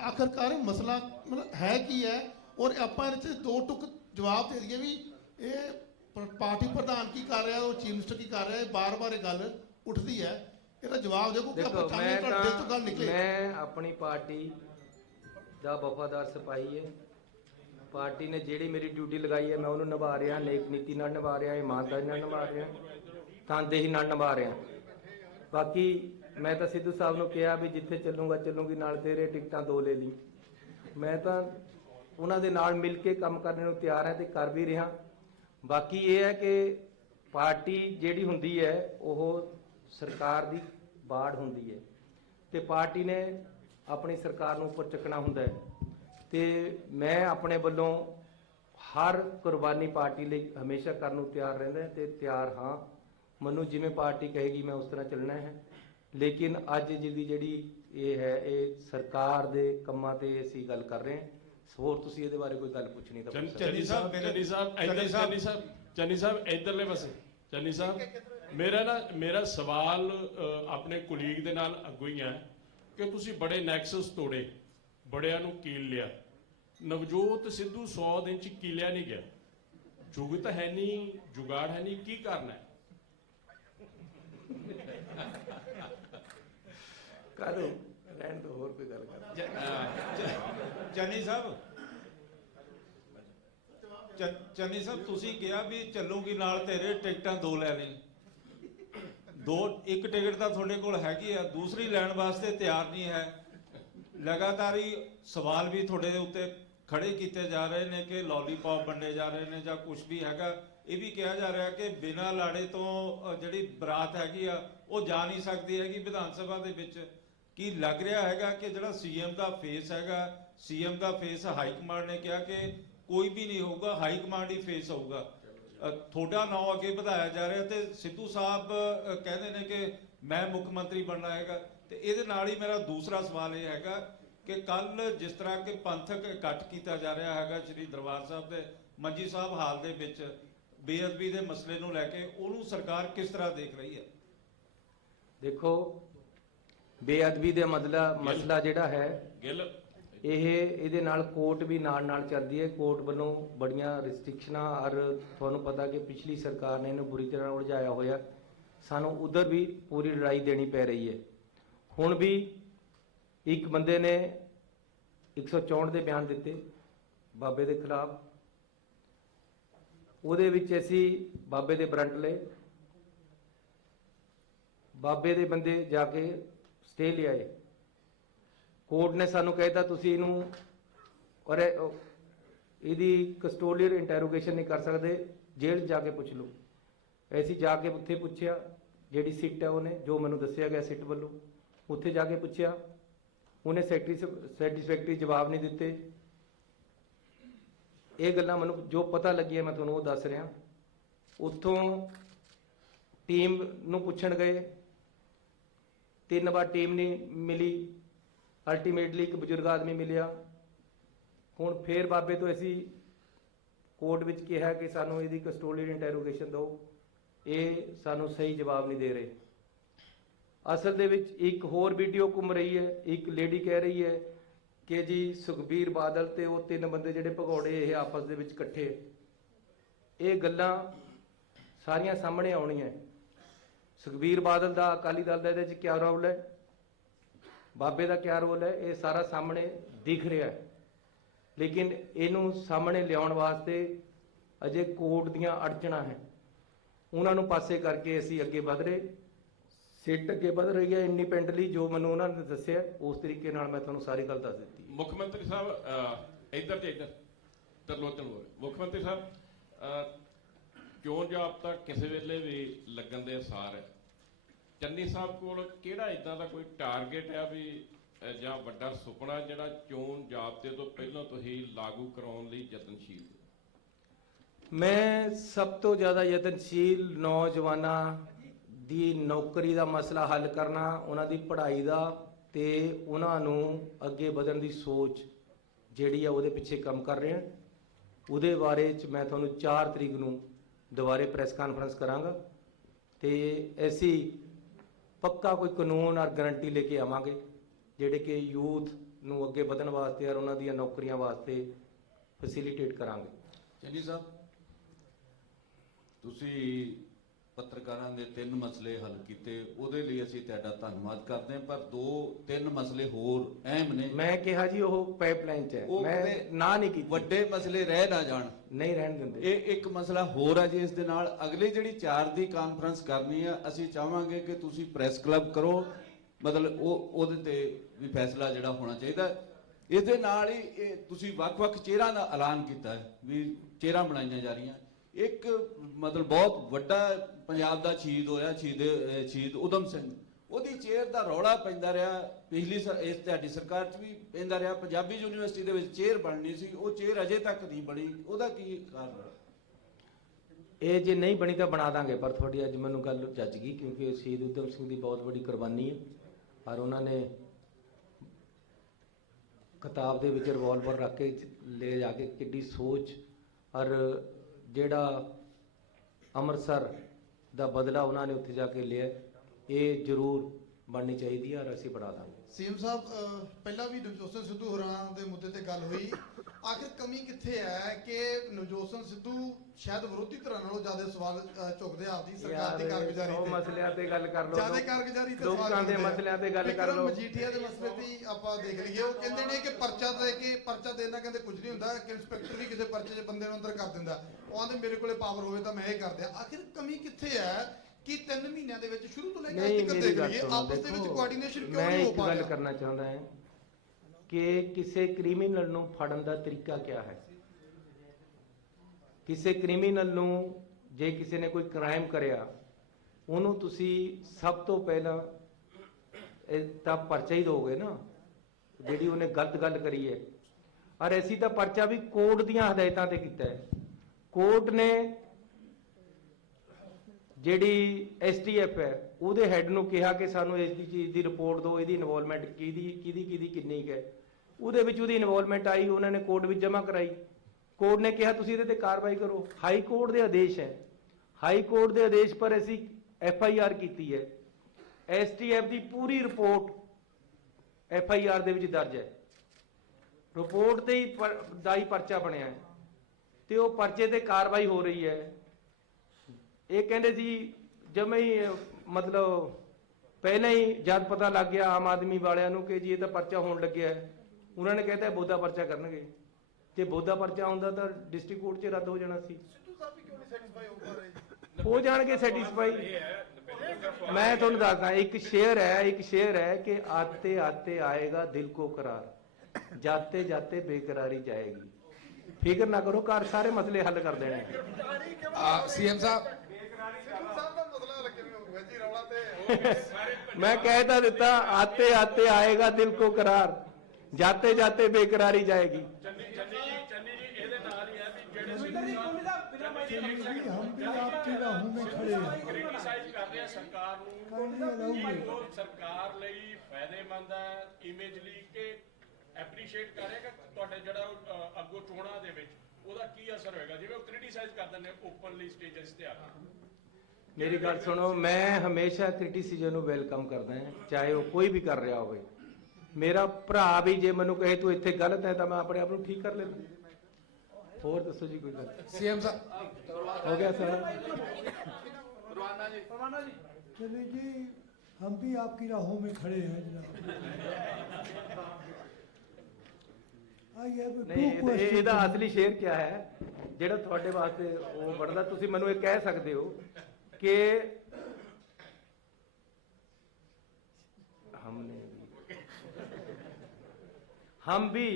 ਆਖਰਕਾਰ ਇਹ ਮਸਲਾ ਮਤਲਬ ਹੈ ਕੀ ਹੈ ਔਰ ਆਪਾਂ ਇਹਦੇ 'ਚ ਦੋ ਟੁਕ ਜਵਾਬ ਦੇ ਦਈਏ ਵੀ ਇਹ ਪਾਰਟੀ ਪ੍ਰਧਾਨ ਕੀ ਕਰ ਰਿਹਾ ਉਹ ਚੀਫ ਮਿਨਿਸਟਰ ਕੀ ਕਰ ਰਿਹਾ ਹੈ ਬਾਰ-ਬਾਰ ਇਹ ਗੱਲ ਉੱਠਦੀ ਹੈ ਇਹਦਾ ਜਵਾਬ ਦਿਓ ਕਿ ਆਪਾਂ ਚਾਹੁੰਦੇ ਤੁਹਾਡੇ ਦਿਲ ਤੋਂ ਗੱਲ ਨਿਕਲੇ। ਮੈਂ ਆਪਣੀ ਪਾਰਟੀ ਦਾ ਵਫਾਦਾਰ ਸਿਪਾਹੀ ਹੈ। ਪਾਰਟੀ ਨੇ ਜਿਹੜੀ ਮੇਰੀ ਡਿਊਟੀ ਲਗਾਈ ਹੈ ਮੈਂ ਉਹਨੂੰ ਨਿਭਾ ਰਿਹਾ, ਨੇਕ ਨੀਤੀ ਨਾਲ ਨਿਭਾ ਰਿਹਾ, ਇਮਾਨਦਾਰੀ ਨਾਲ ਨਿਭਾ ਰਿਹਾ, ਤਨਦੇਹੀ ਨਾਲ ਨਿਭਾ ਰਿਹਾ। ਬਾਕੀ ਮੈਂ ਤਾਂ ਸਿੱਧੂ ਸਾਹਿਬ ਨੂੰ ਕਿਹਾ ਵੀ ਜਿੱਥੇ ਚੱਲੂਗੀ ਨਾਲ ਤੇਰੇ, ਟਿਕਟਾਂ 2 ਲੈ ਲਈ। ਮੈਂ ਤਾਂ ਉਹਨਾਂ ਦੇ ਨਾਲ ਮਿਲ ਕੇ ਕੰਮ ਕਰਨ ਨੂੰ ਤਿਆਰ ਹੈ ਤੇ ਕਰ ਵੀ ਰਿਹਾ। ਬਾਕੀ ਇਹ ਹੈ ਕਿ ਪਾਰਟੀ ਜਿਹੜੀ ਹੁੰਦੀ ਹੈ ਉਹ ਸਰਕਾਰ ਦੀ ਬਾੜ ਹੁੰਦੀ ਹੈ ਤੇ ਪਾਰਟੀ ਨੇ ਆਪਣੀ ਸਰਕਾਰ ਨੂੰ ਉੱਪਰ ਚੱਕਣਾ ਹੁੰਦਾ ਹੈ ਤੇ ਮੈਂ ਆਪਣੇ ਵੱਲੋਂ ਹਰ ਕੁਰਬਾਨੀ ਪਾਰਟੀ ਲਈ ਹਮੇਸ਼ਾ ਕਰਨ ਨੂੰ ਤਿਆਰ ਰਹਿੰਦਾ ਤੇ ਤਿਆਰ ਹਾਂ। ਮੈਨੂੰ ਜਿਵੇਂ ਪਾਰਟੀ ਕਹੇਗੀ ਮੈਂ ਉਸ ਤਰ੍ਹਾਂ ਚੱਲਣਾ ਹੈ। ਲੇਕਿਨ ਅੱਜ ਜਿਹੜੀ ਇਹ ਹੈ ਇਹ ਸਰਕਾਰ ਦੇ ਕੰਮਾਂ ਤੇ ਅਸੀਂ ਗੱਲ ਕਰ ਰਹੇ ਹਾਂ। ਹੋਰ ਤੁਸੀਂ ਇਹਦੇ ਬਾਰੇ ਕੋਈ ਗੱਲ ਪੁੱਛਣੀ ਤਾਂ ਪੁੱਛ ਸਕਦੇ ਹੋ। ਚੰਨੀ ਸਾਹਿਬ ਇਧਰਲੇ ਪਾਸੇ। ਚੰਨੀ ਸਾਹਿਬ ਮੇਰਾ ਸਵਾਲ ਆਪਣੇ ਕੁਲੀਗ ਦੇ ਨਾਲ ਅੱਗੋਂ ਹੀ ਹੈ ਕਿ ਤੁਸੀਂ ਬੜੇ ਨੈਕਸਸ ਤੋੜੇ, ਬੜਿਆਂ ਨੂੰ ਕੀਲ ਲਿਆ। ਨਵਜੋਤ ਸਿੱਧੂ 100 ਦਿਨ ਚ ਕੀਲਿਆ ਨਹੀਂ ਗਿਆ। ਜੁਗਤ ਹੈ ਨਹੀਂ, ਜੁਗਾੜ ਹੈ ਨਹੀਂ, ਕੀ ਕਰਨਾ ਹੈ? ਕਰੋ ਰਹਿਣ ਤੋਂ ਹੋਰ ਕੋਈ ਗੱਲ ਕਰ। ਚੰਨੀ ਸਾਹਿਬ ਤੁਸੀਂ ਕਿਹਾ ਵੀ ਚੱਲੂਗੀ ਨਾਲ ਤੇਰੇ, ਟਿਕਟਾਂ 2 ਲੈ ਲਈ। ਇੱਕ ਟਿਕਟ ਤਾਂ ਤੁਹਾਡੇ ਕੋਲ ਹੈਗੀ ਆ, ਦੂਸਰੀ ਲੈਣ ਵਾਸਤੇ ਤਿਆਰ ਨਹੀਂ ਹੈ। ਲਗਾਤਾਰ ਹੀ ਸਵਾਲ ਵੀ ਤੁਹਾਡੇ ਉੱਤੇ ਖੜੇ ਕੀਤੇ ਜਾ ਰਹੇ ਨੇ ਕਿ ਲੋਲੀਪੌਪ ਵੰਡੇ ਜਾ ਰਹੇ ਨੇ ਜਾਂ ਕੁਝ ਵੀ ਹੈਗਾ। ਇਹ ਵੀ ਕਿਹਾ ਜਾ ਰਿਹਾ ਕਿ ਬਿਨਾਂ ਲਾੜੇ ਤੋਂ ਜਿਹੜੀ ਬਰਾਤ ਹੈਗੀ ਆ ਉਹ ਜਾ ਨਹੀਂ ਸਕਦੀ ਹੈਗੀ ਵਿਧਾਨ ਸਭਾ ਦੇ ਵਿੱਚ। ਕੀ ਲੱਗ ਰਿਹਾ ਹੈਗਾ ਕਿ ਜਿਹੜਾ ਸੀਐਮ ਦਾ ਫੇਸ ਹੈਗਾ, ਸੀਐਮ ਦਾ ਫੇਸ ਹਾਈ ਕਮਾਂਡ ਨੇ ਕਿਹਾ ਕਿ ਕੋਈ ਵੀ ਨਹੀਂ ਹੋਊਗਾ, ਹਾਈ ਕਮਾਂਡ ਹੀ ਫੇਸ ਹੋਊਗਾ। ਤੁਹਾਡਾ ਨਾਂ ਅੱਗੇ ਵਧਾਇਆ ਜਾ ਰਿਹਾ ਤੇ ਸਿੱਧੂ ਸਾਹਿਬ ਕਹਿੰਦੇ ਨੇ ਕਿ ਮੈਂ ਮੁੱਖ ਮੰਤਰੀ ਬਣਨਾ ਹੈਗਾ। ਤੇ ਇਹਦੇ ਨਾਲ ਹੀ ਮੇਰਾ ਦੂਸਰਾ ਸਵਾਲ ਇਹ ਹੈਗਾ ਕਿ ਕੱਲ ਜਿਸ ਤਰ੍ਹਾਂ ਕਿ ਪੰਥਕ ਇਕੱਠ ਕੀਤਾ ਜਾ ਰਿਹਾ ਹੈਗਾ ਸ੍ਰੀ ਦਰਬਾਰ ਸਾਹਿਬ ਦੇ ਮੰਜੀ ਸਾਹਿਬ ਹਾਲ ਦੇ ਵਿੱਚ ਬੇਅਦਬੀ ਦੇ ਮਸਲੇ ਨੂੰ ਲੈ ਕੇ, ਉਹਨੂੰ ਸਰਕਾਰ ਕਿਸ ਤਰ੍ਹਾਂ ਦੇਖ ਰਹੀ ਹੈ? ਦੇਖੋ ਬੇਅਦਬੀ ਦੇ ਮਸਲਾ ਜਿਹੜਾ ਹੈ ਇਹਦੇ ਨਾਲ ਕੋਰਟ ਵੀ ਨਾਲ ਚੱਲਦੀ ਹੈ। ਕੋਰਟ ਵੱਲੋਂ ਬੜੀਆਂ ਰਿਸਟ੍ਰਿਕਸ਼ਨਾਂ ਔਰ ਤੁਹਾਨੂੰ ਪਤਾ ਕਿ ਪਿਛਲੀ ਸਰਕਾਰ ਨੇ ਇਹਨੂੰ ਬੁਰੀ ਤਰ੍ਹਾਂ ਉਲਝਾਇਆ ਹੋਇਆ। ਸਾਨੂੰ ਉਧਰ ਵੀ ਪੂਰੀ ਲੜਾਈ ਦੇਣੀ ਪੈ ਰਹੀ ਹੈ। ਹੁਣ ਵੀ ਇੱਕ ਬੰਦੇ ਨੇ 164 ਦੇ ਬਿਆਨ ਦਿੱਤੇ ਬਾਬੇ ਦੇ ਖਿਲਾਫ। ਉਹਦੇ ਵਿੱਚ ਅਸੀਂ ਬਾਬੇ ਦੇ ਵਾਰੰਟ ਲਏ, ਬਾਬੇ ਦੇ ਬੰਦੇ ਜਾ ਕੇ ਸਟੇ ਲਿਆਏ। ਕੋਰਟ ਨੇ ਸਾਨੂੰ ਕਹਿਤਾ ਤੁਸੀਂ ਇਹਨੂੰ ਔਰ ਇਹਦੀ ਕਸਟੋਡੀਅਲ ਇੰਟਰੋਗੇਸ਼ਨ ਨਹੀਂ ਕਰ ਸਕਦੇ, ਜੇਲ੍ਹ ਜਾ ਕੇ ਪੁੱਛ ਲਓ। ਅਸੀਂ ਜਾ ਕੇ ਉੱਥੇ ਪੁੱਛਿਆ, ਜਿਹੜੀ ਸਿੱਟ ਹੈ ਉਹਨੇ ਜੋ ਮੈਨੂੰ ਦੱਸਿਆ ਗਿਆ ਸਿੱਟ ਵੱਲੋਂ, ਉੱਥੇ ਜਾ ਕੇ ਪੁੱਛਿਆ, ਉਹਨੇ ਸੈਟੀਸਫੈਕਟਰੀ ਜਵਾਬ ਨਹੀਂ ਦਿੱਤੇ। ਇਹ ਗੱਲਾਂ ਮੈਨੂੰ ਜੋ ਪਤਾ ਲੱਗੀਆਂ ਮੈਂ ਤੁਹਾਨੂੰ ਉਹ ਦੱਸ ਰਿਹਾ। ਉੱਥੋਂ ਟੀਮ ਨੂੰ ਪੁੱਛਣ ਗਏ, 3 ਵਾਰ ਟੀਮ ਨਹੀਂ ਮਿਲੀ। ਅਲਟੀਮੇਟਲੀ ਇੱਕ ਬਜ਼ੁਰਗ ਆਦਮੀ ਮਿਲਿਆ। ਹੁਣ ਫੇਰ ਬਾਬੇ ਤੋਂ ਅਸੀਂ ਕੋਰਟ ਵਿੱਚ ਕਿਹਾ ਕਿ ਸਾਨੂੰ ਇਹਦੀ ਕਸਟੋਡੀਅਲ ਇੰਟਰੋਗੇਸ਼ਨ ਦਿਓ। ਇਹ ਸਾਨੂੰ ਸਹੀ ਜਵਾਬ ਨਹੀਂ ਦੇ ਰਹੇ। ਅਸਲ ਦੇ ਵਿੱਚ ਇੱਕ ਹੋਰ ਵੀਡੀਓ ਘੁੰਮ ਰਹੀ ਹੈ। ਇੱਕ ਲੇਡੀ ਕਹਿ ਰਹੀ ਹੈ ਕਿ ਜੀ ਸੁਖਬੀਰ ਬਾਦਲ ਤੇ ਉਹ 3 ਬੰਦੇ ਜਿਹੜੇ ਭਗੌੜੇ ਇਹ ਆਪਸ ਦੇ ਵਿੱਚ ਇਕੱਠੇ। ਇਹ ਗੱਲਾਂ ਸਾਰੀਆਂ ਸਾਹਮਣੇ ਆਉਣੀਆਂ। ਸੁਖਬੀਰ ਬਾਦਲ ਦਾ, ਅਕਾਲੀ ਦਲ ਦਾ ਇਹਦੇ 'ਚ ਕਿਆ ਰੋਲ ਹੈ, ਬਾਬੇ ਦਾ ਕਿਆ ਰੋਲ ਹੈ, ਇਹ ਸਾਰਾ ਸਾਹਮਣੇ ਦਿਖ ਰਿਹਾ ਹੈ। ਲੇਕਿਨ ਇਹਨੂੰ ਸਾਹਮਣੇ ਲਿਆਉਣ ਵਾਸਤੇ ਅਜੇ ਕੋਰਟ ਦੀਆਂ ਅੜਚਣਾਂ ਹੈ। ਉਹਨਾਂ ਨੂੰ ਪਾਸੇ ਕਰਕੇ ਅਸੀਂ ਅੱਗੇ ਵਧ ਰਹੇ। ਸਿੱਟ ਅੱਗੇ ਵਧ ਰਹੀ ਹੈ ਇੰਡੀਪੈਂਡੈਂਟਲੀ। ਜੋ ਮੈਨੂੰ ਉਹਨਾਂ ਨੇ ਦੱਸਿਆ ਉਸ ਤਰੀਕੇ ਨਾਲ ਮੈਂ ਤੁਹਾਨੂੰ ਸਾਰੀ ਗੱਲ ਦੱਸ ਦਿੱਤੀ। ਮੁੱਖ ਮੰਤਰੀ ਸਾਹਿਬ ਇੱਧਰ ਤਰਲੋਚਨ ਹੋ ਮੁੱਖ ਮੰਤਰੀ ਸਾਹਿਬ, ਚੋਣ ਜਾਬਤਾ ਕਿਸੇ ਵੇਲੇ ਵੀ ਲੱਗਣ ਦੇ ਅਸਾਰ ਹੈ। ਚੰਨੀ ਸਾਹਿਬ ਕੋਲ ਕਿਹੜਾ ਇਦਾਂ ਦਾ ਕੋਈ ਟਾਰਗੇਟ ਹੈ ਵੀ ਜਾਂ ਵੱਡਾ ਸੁਪਨਾ ਜਿਹੜਾ ਚੋਣ ਜਾਬਤੇ ਤੋਂ ਪਹਿਲਾਂ ਤੋਂ ਹੀ ਲਾਗੂ ਕਰਾਉਣ ਲਈ ਯਤਨਸ਼ੀਲ? ਮੈਂ ਸਭ ਤੋਂ ਜ਼ਿਆਦਾ ਯਤਨਸ਼ੀਲ ਨੌਜਵਾਨਾਂ ਦੀ ਨੌਕਰੀ ਦਾ ਮਸਲਾ ਹੱਲ ਕਰਨਾ, ਉਹਨਾਂ ਦੀ ਪੜ੍ਹਾਈ ਦਾ ਤੇ ਉਹਨਾਂ ਨੂੰ ਅੱਗੇ ਵਧਣ ਦੀ ਸੋਚ ਜਿਹੜੀ ਆ ਉਹਦੇ ਪਿੱਛੇ ਕੰਮ ਕਰ ਰਹੇ ਹਾਂ। ਉਹਦੇ ਬਾਰੇ ਚ ਮੈਂ ਤੁਹਾਨੂੰ 4 ਤਰੀਕ ਨੂੰ ਦੁਬਾਰੇ ਪ੍ਰੈਸ ਕਾਨਫਰੰਸ ਕਰਾਂਗਾ ਤੇ ਅਸੀਂ ਪੱਕਾ ਕੋਈ ਕਾਨੂੰਨ ਔਰ ਗਰੰਟੀ ਲੈ ਕੇ ਆਵਾਂਗੇ ਜਿਹੜੇ ਕਿ ਯੂਥ ਨੂੰ ਅੱਗੇ ਵਧਣ ਵਾਸਤੇ ਔਰ ਉਹਨਾਂ ਦੀਆਂ ਨੌਕਰੀਆਂ ਵਾਸਤੇ ਫੈਸਿਲਿਟੇਟ ਕਰਾਂਗੇ। ਚੰਨੀ ਸਾਹਿਬ, ਤੁਸੀਂ ਪੱਤਰਕਾਰਾਂ ਦੇ 3 ਮਸਲੇ ਹੱਲ ਕੀਤੇ, ਉਹਦੇ ਲਈ ਅਸੀਂ ਤੁਹਾਡਾ ਧੰਨਵਾਦ ਕਰਦੇ ਹਾਂ, ਪਰ 2-3 ਮਸਲੇ ਹੋਰ ਅਹਿਮ ਨੇ। ਮੈਂ ਕਿਹਾ ਜੀ ਉਹ ਪਾਈਪਲਾਈਨ ਚ ਹੈ, ਉਹ ਮੈਂ ਕਹਿੰਦੇ ਨਾ ਨਹੀਂ ਕੀਤੀ, ਵੱਡੇ ਮਸਲੇ ਰਹਿ ਨਾ ਜਾਣ, ਨਹੀਂ ਰਹਿਣ ਦਿੰਦੇ। ਇਹ ਇੱਕ ਮਸਲਾ ਹੋਰ ਹੈ ਜੀ। ਇਸ ਦੇ ਨਾਲ ਅਗਲੀ ਜਿਹੜੀ 4 ਦੀ ਕਾਨਫਰੰਸ ਕਰਨੀ ਹੈ, ਅਸੀਂ ਚਾਹਾਂਗੇ ਕਿ ਤੁਸੀਂ ਪ੍ਰੈਸ ਕਲੱਬ ਕਰੋ, ਮਤਲਬ ਉਹਦੇ ਤੇ ਵੀ ਫੈਸਲਾ ਜਿਹੜਾ ਹੋਣਾ ਚਾਹੀਦਾ। ਇਸ ਦੇ ਨਾਲ ਹੀ ਇਹ ਤੁਸੀਂ ਵੱਖ-ਵੱਖ ਚਿਹਰਾ ਦਾ ਐਲਾਨ ਕੀਤਾ ਹੈ ਵੀ ਚਿਹਰਾ ਬਣਾਈਆਂ ਜਾ ਰਹੀਆਂ। ਇੱਕ ਮਤਲਬ ਬਹੁਤ ਵੱਡਾ ਪੰਜਾਬ ਦਾ ਸ਼ਹੀਦ ਹੋਇਆ, ਸ਼ਹੀਦ ਉਦਮ ਸਿੰਘ, ਉਹਦੀ ਚੇਅਰ ਦਾ ਰੌਲਾ ਪੈਂਦਾ ਰਿਹਾ, ਪਿਛਲੀ ਇਸ ਤੁਹਾਡੀ ਸਰਕਾਰ 'ਚ ਵੀ ਪੈਂਦਾ ਰਿਹਾ। ਪੰਜਾਬੀ ਯੂਨੀਵਰਸਿਟੀ ਦੇ ਵਿੱਚ ਚੇਅਰ ਬਣਨੀ ਸੀ, ਉਹ ਚੇਅਰ ਅਜੇ ਤੱਕ ਨਹੀਂ ਬਣੀ, ਉਹਦਾ ਕੀ ਕਾਰਨ? ਇਹ ਜੇ ਨਹੀਂ ਬਣੀ ਤਾਂ ਬਣਾ ਦਾਂਗੇ, ਪਰ ਤੁਹਾਡੀ ਅੱਜ ਮੈਨੂੰ ਗੱਲ ਜੱਜ ਗਈ ਕਿਉਂਕਿ ਸ਼ਹੀਦ ਉਦਮ ਸਿੰਘ ਦੀ ਬਹੁਤ ਵੱਡੀ ਕੁਰਬਾਨੀ ਹੈ ਔਰ ਉਹਨਾਂ ਨੇ ਕਿਤਾਬ ਦੇ ਵਿੱਚ ਰਿਵਾਲਵਰ ਰੱਖ ਕੇ ਲੈ ਜਾ ਕੇ ਕਿੱਡੀ ਸੋਚ ਔਰ ਜਿਹੜਾ ਅੰਮ੍ਰਿਤਸਰ ਦਾ ਬਦਲਾ ਉਹਨਾਂ ਨੇ ਉੱਥੇ ਜਾ ਕੇ ਲਿਆ, ਇਹ ਜ਼ਰੂਰ ਬਣਨੀ ਚਾਹੀਦੀ ਹੈ ਔਰ ਅਸੀਂ ਬਣਾ ਦਾਂਗੇ। ਸੀਐਮ ਸਾਹਿਬ, ਪਹਿਲਾਂ ਵੀ ਨਵਜੋਤ ਸਿੰਘ ਸਿੱਧੂ ਹੋਰਾਂ ਦੇ ਮੁੱਦੇ ਤੇ ਗੱਲ ਹੋਈ, ਆਖਿਰ ਕਮੀ ਕਿੱਥੇ ਹੈ ਕਿ ਨਵਜੋਤ ਸਿੰਘ ਸਿੱਧੂ ਸ਼ਾਇਦ ਵਿਰੋਧੀ ਧਿਰਾਂ ਨਾਲੋਂ ਜ਼ਿਆਦਾ ਸਵਾਲ ਚੁੱਕਦੇ ਆਪਦੀ ਸਰਕਾਰ ਦੀ ਕਾਰਗੁਜ਼ਾਰੀ ਉਹ ਤੇ, ਮਸਲਿਆਂ ਤੇ ਗੱਲ ਕਰ ਲਓ, ਜ਼ਿਆਦਾ ਕਾਰਗੁਜ਼ਾਰੀ ਤੇ ਲੋਕਾਂ ਦੇ ਮਸਲਿਆਂ ਤੇ ਗੱਲ ਕਰ ਲਓ। ਮਜੀਠੀਆ ਦੇ ਮਸਲੇ ਤੇ ਆਪਾਂ ਦੇਖ ਲਈਏ, ਉਹ ਕਹਿੰਦੇ ਨੇ ਕਿ ਪਰਚਾ ਦੇਣਾ ਕਹਿੰਦੇ ਕੁਝ ਨਹੀਂ ਹੁੰਦਾ, ਕਿ ਇੰਸਪੈਕਟਰ ਵੀ ਕਿਸੇ ਪਰਚੇ 'ਚ ਬੰਦੇ ਨੂੰ ਅੰਦਰ ਕਰ ਦਿੰਦਾ, ਉਹ ਆਂਦੇ ਮੇਰੇ ਕੋਲੇ ਪਾਵਰ ਹੋਵੇ ਤਾਂ ਮੈਂ ਇਹ ਕਰ ਦਿਆਂ। ਆਖਿਰ ਕਮੀ ਕਿੱਥੇ ਹੈ ਕਿ 3 ਮਹੀਨਿਆਂ ਦੇ ਵਿੱਚ ਸ਼ੁਰੂ ਤੋਂ ਲੈ ਕੇ ਅੱਜ ਤੱਕ ਦੇਖ ਲਈਏ ਆਪਸ ਦੇ ਵਿੱਚ ਕੋਆਰਡੀਨੇਸ਼ਨ ਕਿਉਂ ਨਹੀਂ ਹੋ ਪਾ ਰਿਹਾ? ਮੈਂ ਇੱਕ ਗੱਲ ਕਰਨਾ ਚਾਹੁੰਦਾ ਹਾਂ ਕਿ ਕਿਸੇ ਕ੍ਰਿਮੀਨਲ ਨੂੰ ਫੜਨ ਦਾ ਤਰੀਕਾ ਕੀ ਹੈ। ਕਿਸੇ ਕ੍ਰਿਮੀਨਲ ਨੂੰ ਜੇ ਕਿਸੇ ਨੇ ਕੋਈ ਕ੍ਰਾਈਮ ਕਰਿਆ, ਉਹਨੂੰ ਤੁਸੀਂ ਸਭ ਤੋਂ ਪਹਿਲਾਂ ਤਾਂ ਪਰਚਾ ਹੀ ਦੋਗੇ ਨਾ, ਜਿਹੜੀ ਉਹਨੇ ਗਲਤ ਗੱਲ ਕਰੀ ਹੈ। ਔਰ ਅਸੀਂ ਤਾਂ ਪਰਚਾ ਵੀ ਕੋਰਟ ਦੀਆਂ ਹਦਾਇਤਾਂ ਤੇ ਕੀਤਾ ਹੈ। ਕੋਰਟ ਨੇ ਜਿਹੜੀ ਐਸਟੀਐਫ ਹੈ ਉਹਦੇ ਹੈੱਡ ਨੂੰ ਕਿਹਾ ਕਿ ਸਾਨੂੰ ਇਸ ਦੀ ਚੀਜ਼ ਦੀ ਰਿਪੋਰਟ ਦਿਓ, ਇਹਦੀ ਇਨਵੋਲਵਮੈਂਟ ਕਿਹਦੀ ਕਿੰਨੀ ਹੈ। ਉਹਦੇ ਵਿੱਚ ਉਹਦੀ ਇਨਵੋਲਵਮੈਂਟ ਆਈ, ਉਹਨਾਂ ਨੇ ਕੋਰਟ ਵਿੱਚ ਜਮ੍ਹਾਂ ਕਰਾਈ। ਕੋਰਟ ਨੇ ਕਿਹਾ ਤੁਸੀਂ ਇਹਦੇ ਤੇ ਕਾਰਵਾਈ ਕਰੋ। ਹਾਈ ਕੋਰਟ ਦੇ ਆਦੇਸ਼ ਹੈ, ਹਾਈ ਕੋਰਟ ਦੇ ਆਦੇਸ਼ ਪਰ ਅਸੀਂ FIR ਕੀਤੀ ਹੈ। ਐਸਟੀਐਫ ਦੀ ਪੂਰੀ ਰਿਪੋਰਟ FIR ਦੇ ਵਿੱਚ ਦਰਜ ਹੈ, ਰਿਪੋਰਟ ਤੇ ਹੀ ਦਾਈ ਪਰਚਾ ਬਣਿਆ ਹੈ ਤੇ ਉਹ ਪਰਚੇ ਤੇ ਕਾਰਵਾਈ ਹੋ ਰਹੀ ਹੈ। ਇਹ ਕਹਿੰਦੇ ਸੀ ਜਮੇ ਹੀ ਮਤਲਬ ਪਹਿਲਾਂ ਹੀ ਜਦ ਪਤਾ ਲੱਗ ਗਿਆ ਆਮ ਆਦਮੀ ਵਾਲਿਆਂ ਨੂੰ ਕਿ ਜੀ ਇਹ ਤਾਂ ਪਰਚਾ ਹੋਣ ਲੱਗਿਆ ਹੈ, ਉਹਨਾਂ ਨੇ ਕਹਿਤਾ ਬੋਧਾ ਪਰਚਾ ਕਰਨਗੇ। ਜੇ ਬੋਧਾ ਪਰਚਾ ਹੁੰਦਾ ਤਾਂ ਡਿਸਟ੍ਰਿਕਟ ਕੋਰਟ 'ਚ ਰੱਦ ਹੋ ਜਾਣਾ ਸੀ। ਹੋ ਜਾਣਗੇ ਸੈਟੀਸਫਾਈ। ਮੈਂ ਤੁਹਾਨੂੰ ਦੱਸਦਾ, ਇੱਕ ਸ਼ੇਰ ਹੈ ਕਿ ਆਤੇ ਆਤੇ ਆਏਗਾ ਦਿਲ ਕੋ करार, जाते जाते बेकरारी जाएगी। फिक्र ना करो, घर सारे मसले हल कर देने। सीएम साहब मैं कहता देता, आते आते आएगा दिल को करार, जाते जाते बेकरारी जाएगी। हम भी आपकी राहों में खड़े हैं। ਕ੍ਰਿਟਿਸਾਈਜ਼ ਕਰਦੇ ਆ ਸਰਕਾਰ ਨੂੰ, ਸਰਕਾਰ ਲਈ ਫਾਇਦੇਮੰਦ ਹੈ ਇਮੇਜਲੀ ਕਿ ਐਪਰੀਸ਼ੀਏਟ ਕਰੇਗਾ ਤੁਹਾਡੇ ਜਿਹੜਾ ਅੱਗੋਂ ਚੋਣਾਂ ਦੇ ਵਿੱਚ ਉਹਦਾ ਕੀ ਅਸਰ ਹੋਏਗਾ, ਜਿਵੇਂ ਉਹ ਕ੍ਰਿਟਿਸਾਈਜ਼ ਕਰਦੇ ਨੇ ਓਪਨਲੀ ਸਟੇਜਸ ਤੇ ਆ ਕੇ। ਮੇਰੀ ਗੱਲ ਸੁਣੋ, ਮੈਂ ਹਮੇਸ਼ਾ ਕ੍ਰਿਟਿਸਿਜ਼ਮ ਨੂੰ ਵੈਲਕਮ ਕਰਦਾ ਹਾਂ, ਚਾਹੇ ਉਹ ਕੋਈ ਵੀ ਕਰ ਰਿਹਾ ਹੋਵੇ। ਮੇਰਾ ਭਰਾ ਵੀ ਜੇ ਮੈਨੂੰ ਕਹੇ ਤੂੰ ਇੱਥੇ ਗਲਤ ਹੈ ਤਾਂ ਮੈਂ ਆਪਣੇ ਆਪ ਨੂੰ ਠੀਕ ਕਰ ਲੈਂਦਾ। ਹੋਰ ਦੱਸੋ ਜੀ ਕੋਈ ਗੱਲ? सीएम साहब ਹੋ ਗਿਆ ਸਰ? चलिए जी, हम भी आपकी राहों में खड़े हैं जनाब। ਨਹੀਂ, ਇਹਦਾ ਅਸਲੀ ਸ਼ੇਰ ਕੀ ਹੈ ਜਿਹੜਾ ਤੁਹਾਡੇ ਵਾਸਤੇ ਉਹ ਬਣਦਾ? ਤੁਸੀਂ ਮੈਨੂੰ ਇਹ ਕਹਿ ਸਕਦੇ ਹੋ ਕਿ हम भी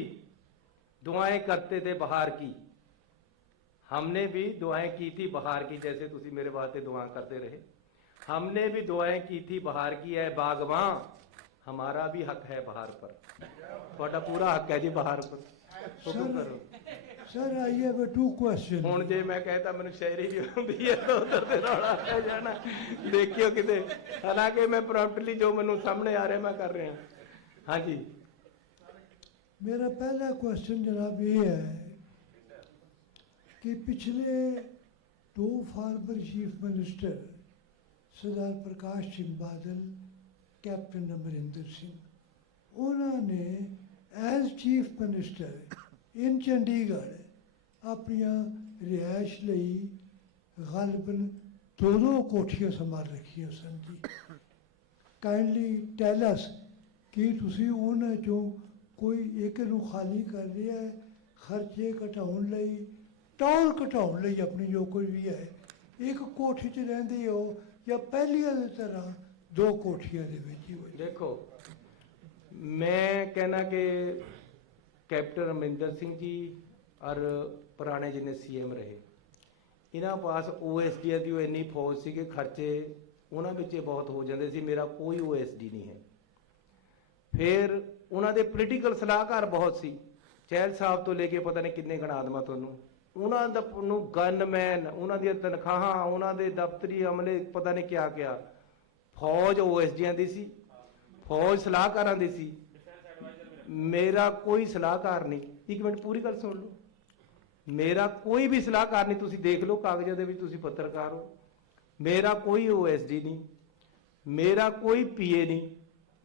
दुआएं करते थे बहार की, हमने भी दुआएं की थी बहार की, जैसे तुसी मेरे वास्ते दुआ करते रहे। हमने भी दुआएं की थी बहार की, है बागवां हमारा भी हक है बहार पर। ਤੁਹਾਡਾ ਪੂਰਾ ਹੱਕ ਹੈ ਜੀ ਬਹਾਰ ਪਰ, ਹੁਕਮ ਕਰੋ। Sir I have 2 question. ਹੁਣ ਜੇ ਮੈਂ ਕਹਤਾ ਮੈਨੂੰ ਸ਼ਾਇਰੀ ਵੀ ਆਉਂਦੀ ਹੈ ਤਾਂ ਉਧਰ ਤੇ ਰੌਲਾ ਪੈ ਜਾਣਾ, ਦੇਖਿਓ ਕਿਤੇ। ਹਾਲਾਂਕਿ ਮੈਂ ਪ੍ਰੋਮਪਟਲੀ ਜੋ ਮੈਨੂੰ ਸਾਹਮਣੇ ਆ ਰਿਹਾ ਮੈਂ ਕਰ ਰਿਹਾ। ਹਾਂਜੀ, मेरा पहला क्वेश्चन जनाब ये है कि पिछले 2 farmer chief minister Sardar Parkash Singh Badal, captain Amarinder Singh, उन्होंने as chief minister in Chandigarh अपनिया रिहायश लई गालबन 2 कोठियां संभाल रखियां सन जी। काइंडली टैल अस कि तुसी उन्हां चों कोई एक नूं खाली कर लिया है खर्चे घटाउण लई, टौल घटाउण लई अपनी जो कोई भी है, एक कोठी च रहिंदे हो या पहलियां दी तरह 2 कोठियां दे विच ही हो। देखो, मैं कहना कि कैप्टन अमरिंदर सिंह जी और पुराने जिन्हें सीएम रहे, इन्हां पास OSD की इन्नी फौज सी कि खर्चे उन्हां विच बहुत हो जाते सी। मेरा कोई OSD नहीं है। फिर उन्हां दे पोलीटिकल सलाहकार बहुत सी, चहल साहब तो लेके पता नहीं किन्ने गणा देवां तुहानूं। उन्हां दा नूं गनमैन, उन्हां दी तनखाहां, उन्हां दे दफ्तरी अमले, पता नहीं क्या क्या। फौज OSD दी सी, फौज सलाहकारां दी सी। मेरा कोई सलाहकार नहीं। एक मिनट पूरी गल सुन लो। मेरा कोई भी सलाहकार नहीं, तुसी देख लो कागज़ां दे विच, तुसी पत्रकार हो। मेरा कोई OSD नहीं, मेरा कोई PA नहीं।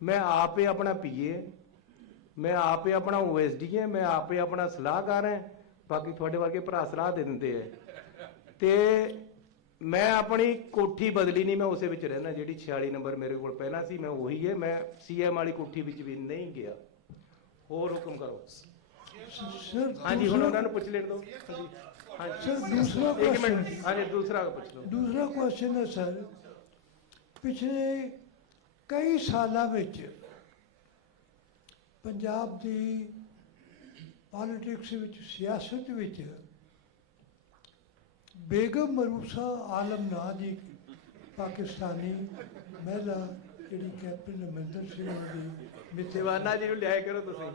मैं आप ही अपना PA, मैं आप ही अपना OSD है, मैं आप ही अपना सलाहकार है। बाकी थोड़े वर्गे भरा सलाह दे दिंदे है। ते मैं अपनी कोठी बदली नहीं, मैं उस विच रहना जिहड़ी 46 नंबर मेरे को पहला सी, मैं वही है। मैं CM वाली कोठी विच भी नहीं गया। होर हुक्म करो। सर हाँ जी, हुण उन्होंने पूछ लेने दो। हाँ जी, सर दूसरा एक क्वेश्चन, मिनट। हाँ जी, दूसरा पूछ लो। दूसरा क्वेश्चन है सर, पिछले कई सालों विच पंजाब की पॉलिटिक्स विच, सियासत विच बेगम मरूसा आलम नां दी पाकिस्तानी महिला जिहड़ी कैप्टन अमरिंदर सिंह दी मित्र। दीवाना जी नूं लिया करो तुसीं।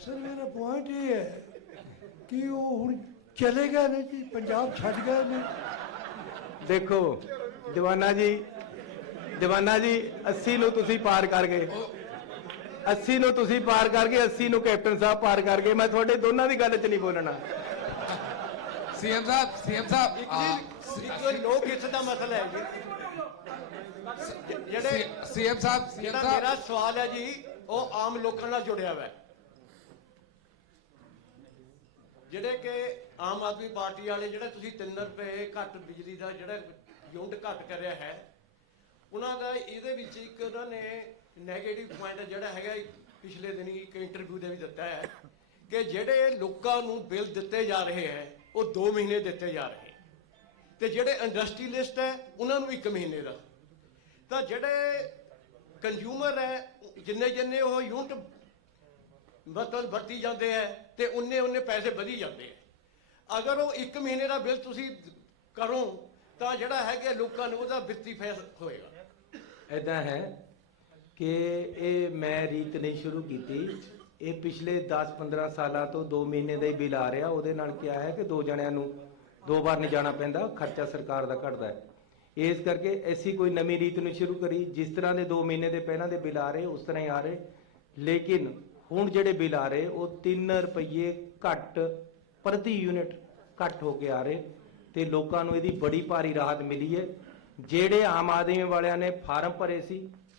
सर मेरा पॉइंट ये है कि वो हुण चले गए ने जी, पंजाब छड्ड गए ने। देखो दीवाना जी, 80 ਨੂੰ ਤੁਸੀਂ ਪਾਰ ਕਰ ਗਏ। 80 ਨੂੰ ਤੁਸੀਂ ਪਾਰ ਕਰ ਗਏ, 80 ਨੂੰ ਕੈਪਟਨ ਸਾਹਿਬ ਪਾਰ ਕਰ ਗਏ। ਮੈਂ ਤੁਹਾਡੇ ਦੋਨਾਂ ਦੀ ਗੱਲ 'ਚ ਨਹੀਂ ਬੋਲਣਾ। CM साहब ਲੋਕ ਹਿੱਤ ਦਾ ਮਸਲਾ ਹੈ ਜੀ। ਜਿਹੜੇ CM साहब ਮੇਰਾ ਸਵਾਲ ਹੈ ਜੀ, ਉਹ ਆਮ ਲੋਕਾਂ ਨਾਲ ਜੁੜਿਆ ਹੋਇਆ ਹੈ। ਜਿਹੜੇ ਕਿ ਆਮ ਆਦਮੀ ਪਾਰਟੀ ਵਾਲੇ, ਜਿਹੜੇ ਤੁਸੀਂ 3 ਰੁਪਏ ਘੱਟ ਬਿਜਲੀ ਦਾ ਜਿਹੜਾ ਯੂਨਿਟ ਘੱਟ ਕਰਿਆ ਹੈ, ਉਹਨਾਂ ਦਾ ਇਹਦੇ ਵਿੱਚ ਇੱਕ ਉਹਨਾਂ ਨੇ ਨੈਗੇਟਿਵ ਪੁਆਇੰਟ ਜਿਹੜਾ ਹੈਗਾ, ਪਿਛਲੇ ਦਿਨੀ ਇੱਕ ਇੰਟਰਵਿਊ ਦੇ ਵੀ ਦਿੱਤਾ ਹੈ ਕਿ ਜਿਹੜੇ ਲੋਕਾਂ ਨੂੰ ਬਿੱਲ ਦਿੱਤੇ ਜਾ ਰਹੇ ਹੈ ਉਹ 2 ਮਹੀਨੇ ਦਿੱਤੇ ਜਾ ਰਹੇ, ਤੇ ਜਿਹੜੇ ਇੰਡਸਟਰੀਲਿਸਟ ਹੈ ਉਹਨਾਂ ਨੂੰ 1 ਮਹੀਨੇ ਦਾ। ਤਾਂ ਜਿਹੜੇ ਕੰਜ਼ਿਊਮਰ ਹੈ, ਜਿੰਨੇ ਉਹ ਯੂਨਿਟ ਮਤਲਬ ਵਰਤੀ ਜਾਂਦੇ ਹੈ ਤੇ ਉਨੇ ਪੈਸੇ ਵਧੀ ਜਾਂਦੇ ਹੈ। ਅਗਰ ਉਹ 1 ਮਹੀਨੇ ਦਾ ਬਿੱਲ ਤੁਸੀਂ ਕਰੋ ਤਾਂ ਜਿਹੜਾ ਹੈ ਕਿ ਲੋਕਾਂ ਨੂੰ ਉਹਦਾ ਵਿੱਤੀ ਫਾਇਦਾ ਹੋਏਗਾ। ਇੱਦਾਂ ਹੈ ਕਿ ਇਹ ਮੈਂ ਰੀਤ ਨਹੀਂ ਸ਼ੁਰੂ ਕੀਤੀ। ਇਹ ਪਿਛਲੇ 10-15 ਸਾਲਾਂ ਤੋਂ 2 ਮਹੀਨੇ ਦਾ ਹੀ ਬਿੱਲ ਆ ਰਿਹਾ। ਉਹਦੇ ਨਾਲ ਕੀ ਹੈ ਕਿ 2 ਜਣਿਆਂ ਨੂੰ 2 ਵਾਰ ਨਹੀਂ ਜਾਣਾ ਪੈਂਦਾ, ਖਰਚਾ ਸਰਕਾਰ ਦਾ ਘਟਦਾ ਹੈ। ਇਸ ਕਰਕੇ ਐਸੀ ਕੋਈ ਨਵੀਂ ਰੀਤ ਨੂੰ ਸ਼ੁਰੂ ਕਰੀ। ਜਿਸ ਤਰ੍ਹਾਂ ਦੇ 2 ਮਹੀਨੇ ਦੇ ਪਹਿਲਾਂ ਦੇ ਬਿੱਲ ਆ ਰਹੇ ਉਸ ਤਰ੍ਹਾਂ ਹੀ ਆ ਰਹੇ, ਲੇਕਿਨ ਹੁਣ ਜਿਹੜੇ ਬਿੱਲ ਆ ਰਹੇ ਉਹ 3 ਰੁਪਏ ਘੱਟ ਪ੍ਰਤੀ ਯੂਨਿਟ ਘੱਟ ਹੋ ਕੇ ਆ ਰਹੇ ਤੇ ਲੋਕਾਂ ਨੂੰ ਇਹਦੀ ਬੜੀ ਭਾਰੀ ਰਾਹਤ ਮਿਲੀ ਹੈ। ਜਿਹੜੇ ਆਮ ਆਦਮੀ ਵਾਲਿਆਂ ਨੇ ਫਾਰਮ ਭਰੇ ਸੀ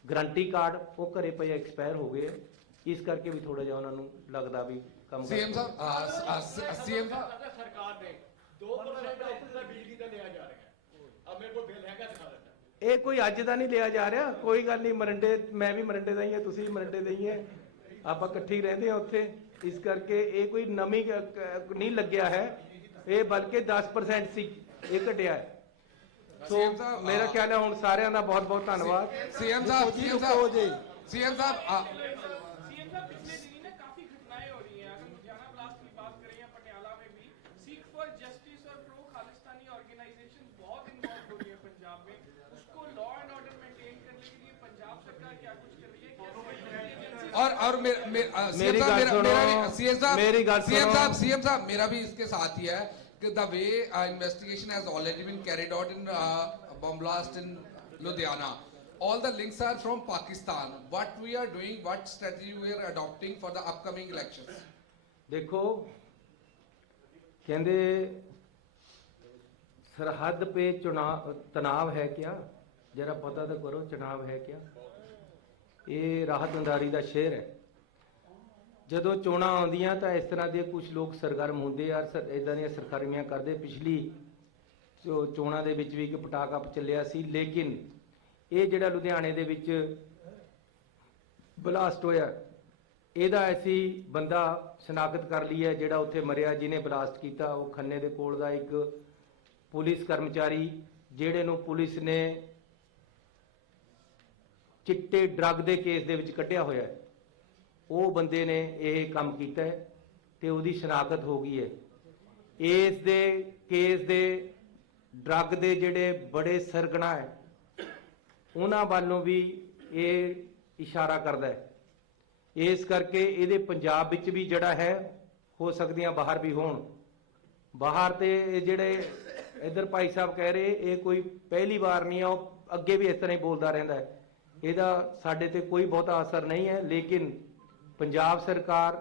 ਗਰੰਟੀ ਕਾਰਡ, ਉਹ ਘਰੇ ਪਏ ਐਕਸਪਾਇਰ ਹੋ ਗਏ। ਇਸ ਕਰਕੇ ਵੀ ਥੋੜਾ ਜਿਹਾ ਉਹਨਾਂ ਨੂੰ ਲੱਗਦਾ ਵੀ ਕੰਮ CM साहब CM ਸਰਕਾਰ ਨੇ 2% ਦਾ ਬਿਜਲੀ ਦਾ ਲਿਆ ਜਾ ਰਿਹਾ। ਆ ਮੇਰੇ ਕੋਲ ਬਿੱਲ ਹੈਗਾ, ਦਿਖਾ ਦਿੰਦਾ। ਇਹ ਕੋਈ ਅੱਜ ਦਾ ਨਹੀਂ ਲਿਆ ਜਾ ਰਿਹਾ। ਕੋਈ ਗੱਲ ਨਹੀਂ, ਮਰੰਡੇ, ਮੈਂ ਵੀ ਮਰੰਡੇ ਦਾ ਹੀ ਹਾਂ, ਤੁਸੀਂ ਵੀ ਮਰੰਡੇ ਦੇ ਹੀ ਹੈ, ਆਪਾਂ ਇਕੱਠੇ ਹੀ ਰਹਿੰਦੇ ਹਾਂ ਉੱਥੇ। ਇਸ ਕਰਕੇ ਇਹ ਕੋਈ ਨਵੀਂ ਨਹੀਂ ਲੱਗਿਆ ਹੈ, ਇਹ ਬਲਕਿ 10% ਸੀ, ਇਹ ਘਟਿਆ ਹੈ। ਸੋ ਮੇਰਾ ਖਿਆਲ ਹੈ ਹੁਣ ਸਾਰਿਆਂ ਦਾ ਬਹੁਤ ਬਹੁਤ ਧੰਨਵਾਦ। CM साहब CM साहब सीएम साहब, पिछले दिनों ना काफी घटनाएं हो रही हैं। अगर लुधियाना ब्लास्ट की बात करें या पटियाला में भी, सीख फॉर जस्टिस और प्रो खालिस्तानी ऑर्गेनाइजेशन बहुत इन्वॉल्व हो रही है पंजाब में। उसको लॉ एंड ऑर्डर मेंटेन करने के लिए पंजाब सरकार क्या कुछ कर रही है? और मेरी बात सुनो। CM साहब मेरा भी इसके साथ ही है कि the way investigation has already been carried out in bomb blast in Ludhiana, all the links are from Pakistan. What we are doing, what strategy we are adopting for the upcoming elections? देखो, कहते सरहद पे चुनाव तनाव है क्या, जरा पता तो करो चुनाव है क्या। ये राहत अंधारी का शेर है। ਜਦੋਂ ਚੋਣਾਂ ਆਉਂਦੀਆਂ ਤਾਂ ਇਸ ਤਰ੍ਹਾਂ ਦੇ ਕੁਝ ਲੋਕ ਸਰਗਰਮ ਹੁੰਦੇ ਆ, ਇਦਾਂ ਦੀਆਂ ਸਰਗਰਮੀਆਂ ਕਰਦੇ। ਪਿਛਲੀ ਚੋਣਾਂ ਦੇ ਵਿੱਚ ਵੀ ਇੱਕ ਪਟਾਕਾ ਚੱਲਿਆ ਸੀ, ਲੇਕਿਨ ਇਹ ਜਿਹੜਾ ਲੁਧਿਆਣੇ ਦੇ ਵਿੱਚ ਬਲਾਸਟ ਹੋਇਆ, ਇਹਦਾ ਅਸੀਂ ਬੰਦਾ ਸ਼ਨਾਖਤ ਕਰ ਲਈ ਹੈ ਜਿਹੜਾ ਉੱਥੇ ਮਰਿਆ, ਜਿਹਨੇ ਬਲਾਸਟ ਕੀਤਾ। ਉਹ ਖੰਨੇ ਦੇ ਕੋਲ ਦਾ ਇੱਕ ਪੁਲਿਸ ਕਰਮਚਾਰੀ, ਜਿਹੜੇ ਨੂੰ ਪੁਲਿਸ ਨੇ ਚਿੱਟੇ ਡਰੱਗ ਦੇ ਕੇਸ ਦੇ ਵਿੱਚ ਕੱਢਿਆ ਹੋਇਆ ਹੈ। ਉਹ ਬੰਦੇ ਨੇ ਇਹ ਕੰਮ ਕੀਤਾ ਹੈ ਤੇ ਉਹਦੀ ਸ਼ਨਾਖਤ ਹੋ ਗਈ ਹੈ। ਇਸ ਦੇ ਕੇਸ ਦੇ ਡਰੱਗ ਦੇ ਜਿਹੜੇ ਬੜੇ ਸਰਗਣਾ ਹੈ, ਉਹਨਾਂ ਵੱਲੋਂ ਵੀ ਇਹ ਇਸ਼ਾਰਾ ਕਰਦਾ ਹੈ। ਇਸ ਕਰਕੇ ਇਹਦੇ ਪੰਜਾਬ ਵਿੱਚ ਵੀ ਜਿਹੜਾ ਹੈ, ਹੋ ਸਕਦੀਆਂ ਬਾਹਰ ਵੀ ਹੋਣ। ਬਾਹਰ ਤੇ ਇਹ ਜਿਹੜੇ ਇੱਧਰ ਭਾਈ ਸਾਹਿਬ ਕਹਿ ਰਹੇ, ਇਹ ਕੋਈ ਪਹਿਲੀ ਵਾਰ ਨਹੀਂ ਆ, ਉਹ ਅੱਗੇ ਵੀ ਇਸ ਤਰ੍ਹਾਂ ਹੀ ਬੋਲਦਾ ਰਹਿੰਦਾ ਹੈ। ਇਹਦਾ ਸਾਡੇ ਤੇ ਕੋਈ ਬਹੁਤਾ ਅਸਰ ਨਹੀਂ ਹੈ, ਲੇਕਿਨ ਪੰਜਾਬ ਸਰਕਾਰ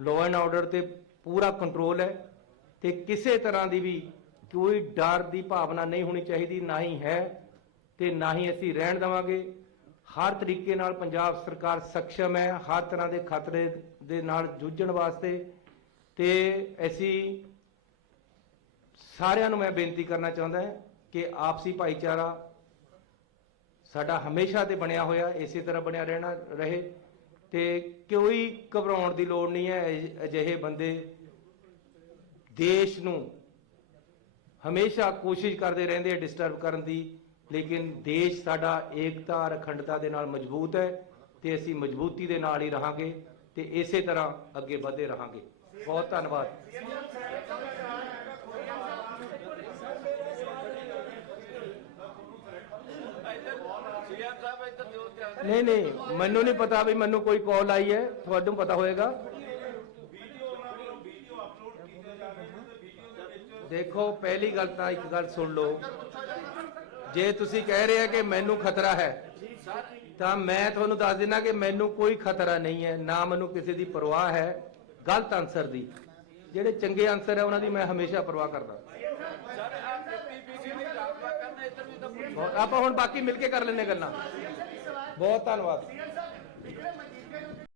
ਲਾਅ ਐਂਡ ਆਰਡਰ ਤੇ ਪੂਰਾ ਕੰਟਰੋਲ ਹੈ ਤੇ ਕਿਸੇ ਤਰ੍ਹਾਂ ਦੀ ਵੀ ਕੋਈ ਡਰ ਦੀ ਭਾਵਨਾ ਨਹੀਂ ਹੋਣੀ ਚਾਹੀਦੀ, ਨਾ ਹੀ ਹੈ ਤੇ ਨਾ ਹੀ ਅਸੀਂ ਰਹਿਣ ਦੇਵਾਂਗੇ। ਹਰ ਤਰੀਕੇ ਨਾਲ ਪੰਜਾਬ ਸਰਕਾਰ ਸક્ષਮ ਹੈ ਹਰ ਤਰ੍ਹਾਂ ਦੇ ਖਤਰੇ ਦੇ ਨਾਲ ਜੂਝਣ ਵਾਸਤੇ। ਤੇ ਅਸੀਂ ਸਾਰਿਆਂ ਨੂੰ ਮੈਂ ਬੇਨਤੀ ਕਰਨਾ ਚਾਹੁੰਦਾ ਹਾਂ ਕਿ ਆਪਸੀ ਭਾਈਚਾਰਾ ਸਾਡਾ ਹਮੇਸ਼ਾ ਤੇ ਬਣਿਆ ਹੋਇਆ, ਇਸੇ ਤਰ੍ਹਾਂ ਬਣਿਆ ਰਹਿਣਾ ਰਹੇ ਤੇ ਕੋਈ ਘਬਰਾਉਣ ਦੀ ਲੋੜ ਨਹੀਂ ਹੈ। ਅਜਿਹੇ ਬੰਦੇ ਦੇਸ਼ ਨੂੰ ਹਮੇਸ਼ਾ ਕੋਸ਼ਿਸ਼ ਕਰਦੇ ਰਹਿੰਦੇ ਆ ਡਿਸਟਰਬ ਕਰਨ ਦੀ, ਲੇਕਿਨ ਦੇਸ਼ ਸਾਡਾ ਏਕਤਾ ਔਰ ਅਖੰਡਤਾ ਦੇ ਨਾਲ ਮਜ਼ਬੂਤ ਹੈ ਤੇ ਅਸੀਂ ਮਜ਼ਬੂਤੀ ਦੇ ਨਾਲ ਹੀ ਰਹਾਂਗੇ ਤੇ ਇਸੇ ਤਰ੍ਹਾਂ ਅੱਗੇ ਵਧਦੇ ਰਹਾਂਗੇ। ਬਹੁਤ ਧੰਨਵਾਦ। नहीं नहीं, मैनू नहीं पता भी, मैनू कोई कॉल आई है, थोड़ा पता होएगा। देखो, पहली गल तो एक गल सुन लो, जे तुसी कह रहे हैं कि मैनू खतरा है तो मैं थोनू दस देना कि मैनू कोई खतरा नहीं है, ना मैनू किसी की परवाह है। गलत आंसर दी, जेडे चंगे आंसर है उन्होंने मैं हमेशा परवाह करता। आप हुण बाकी मिलके कर लेने गल्लां। बहुत धन्यवाद।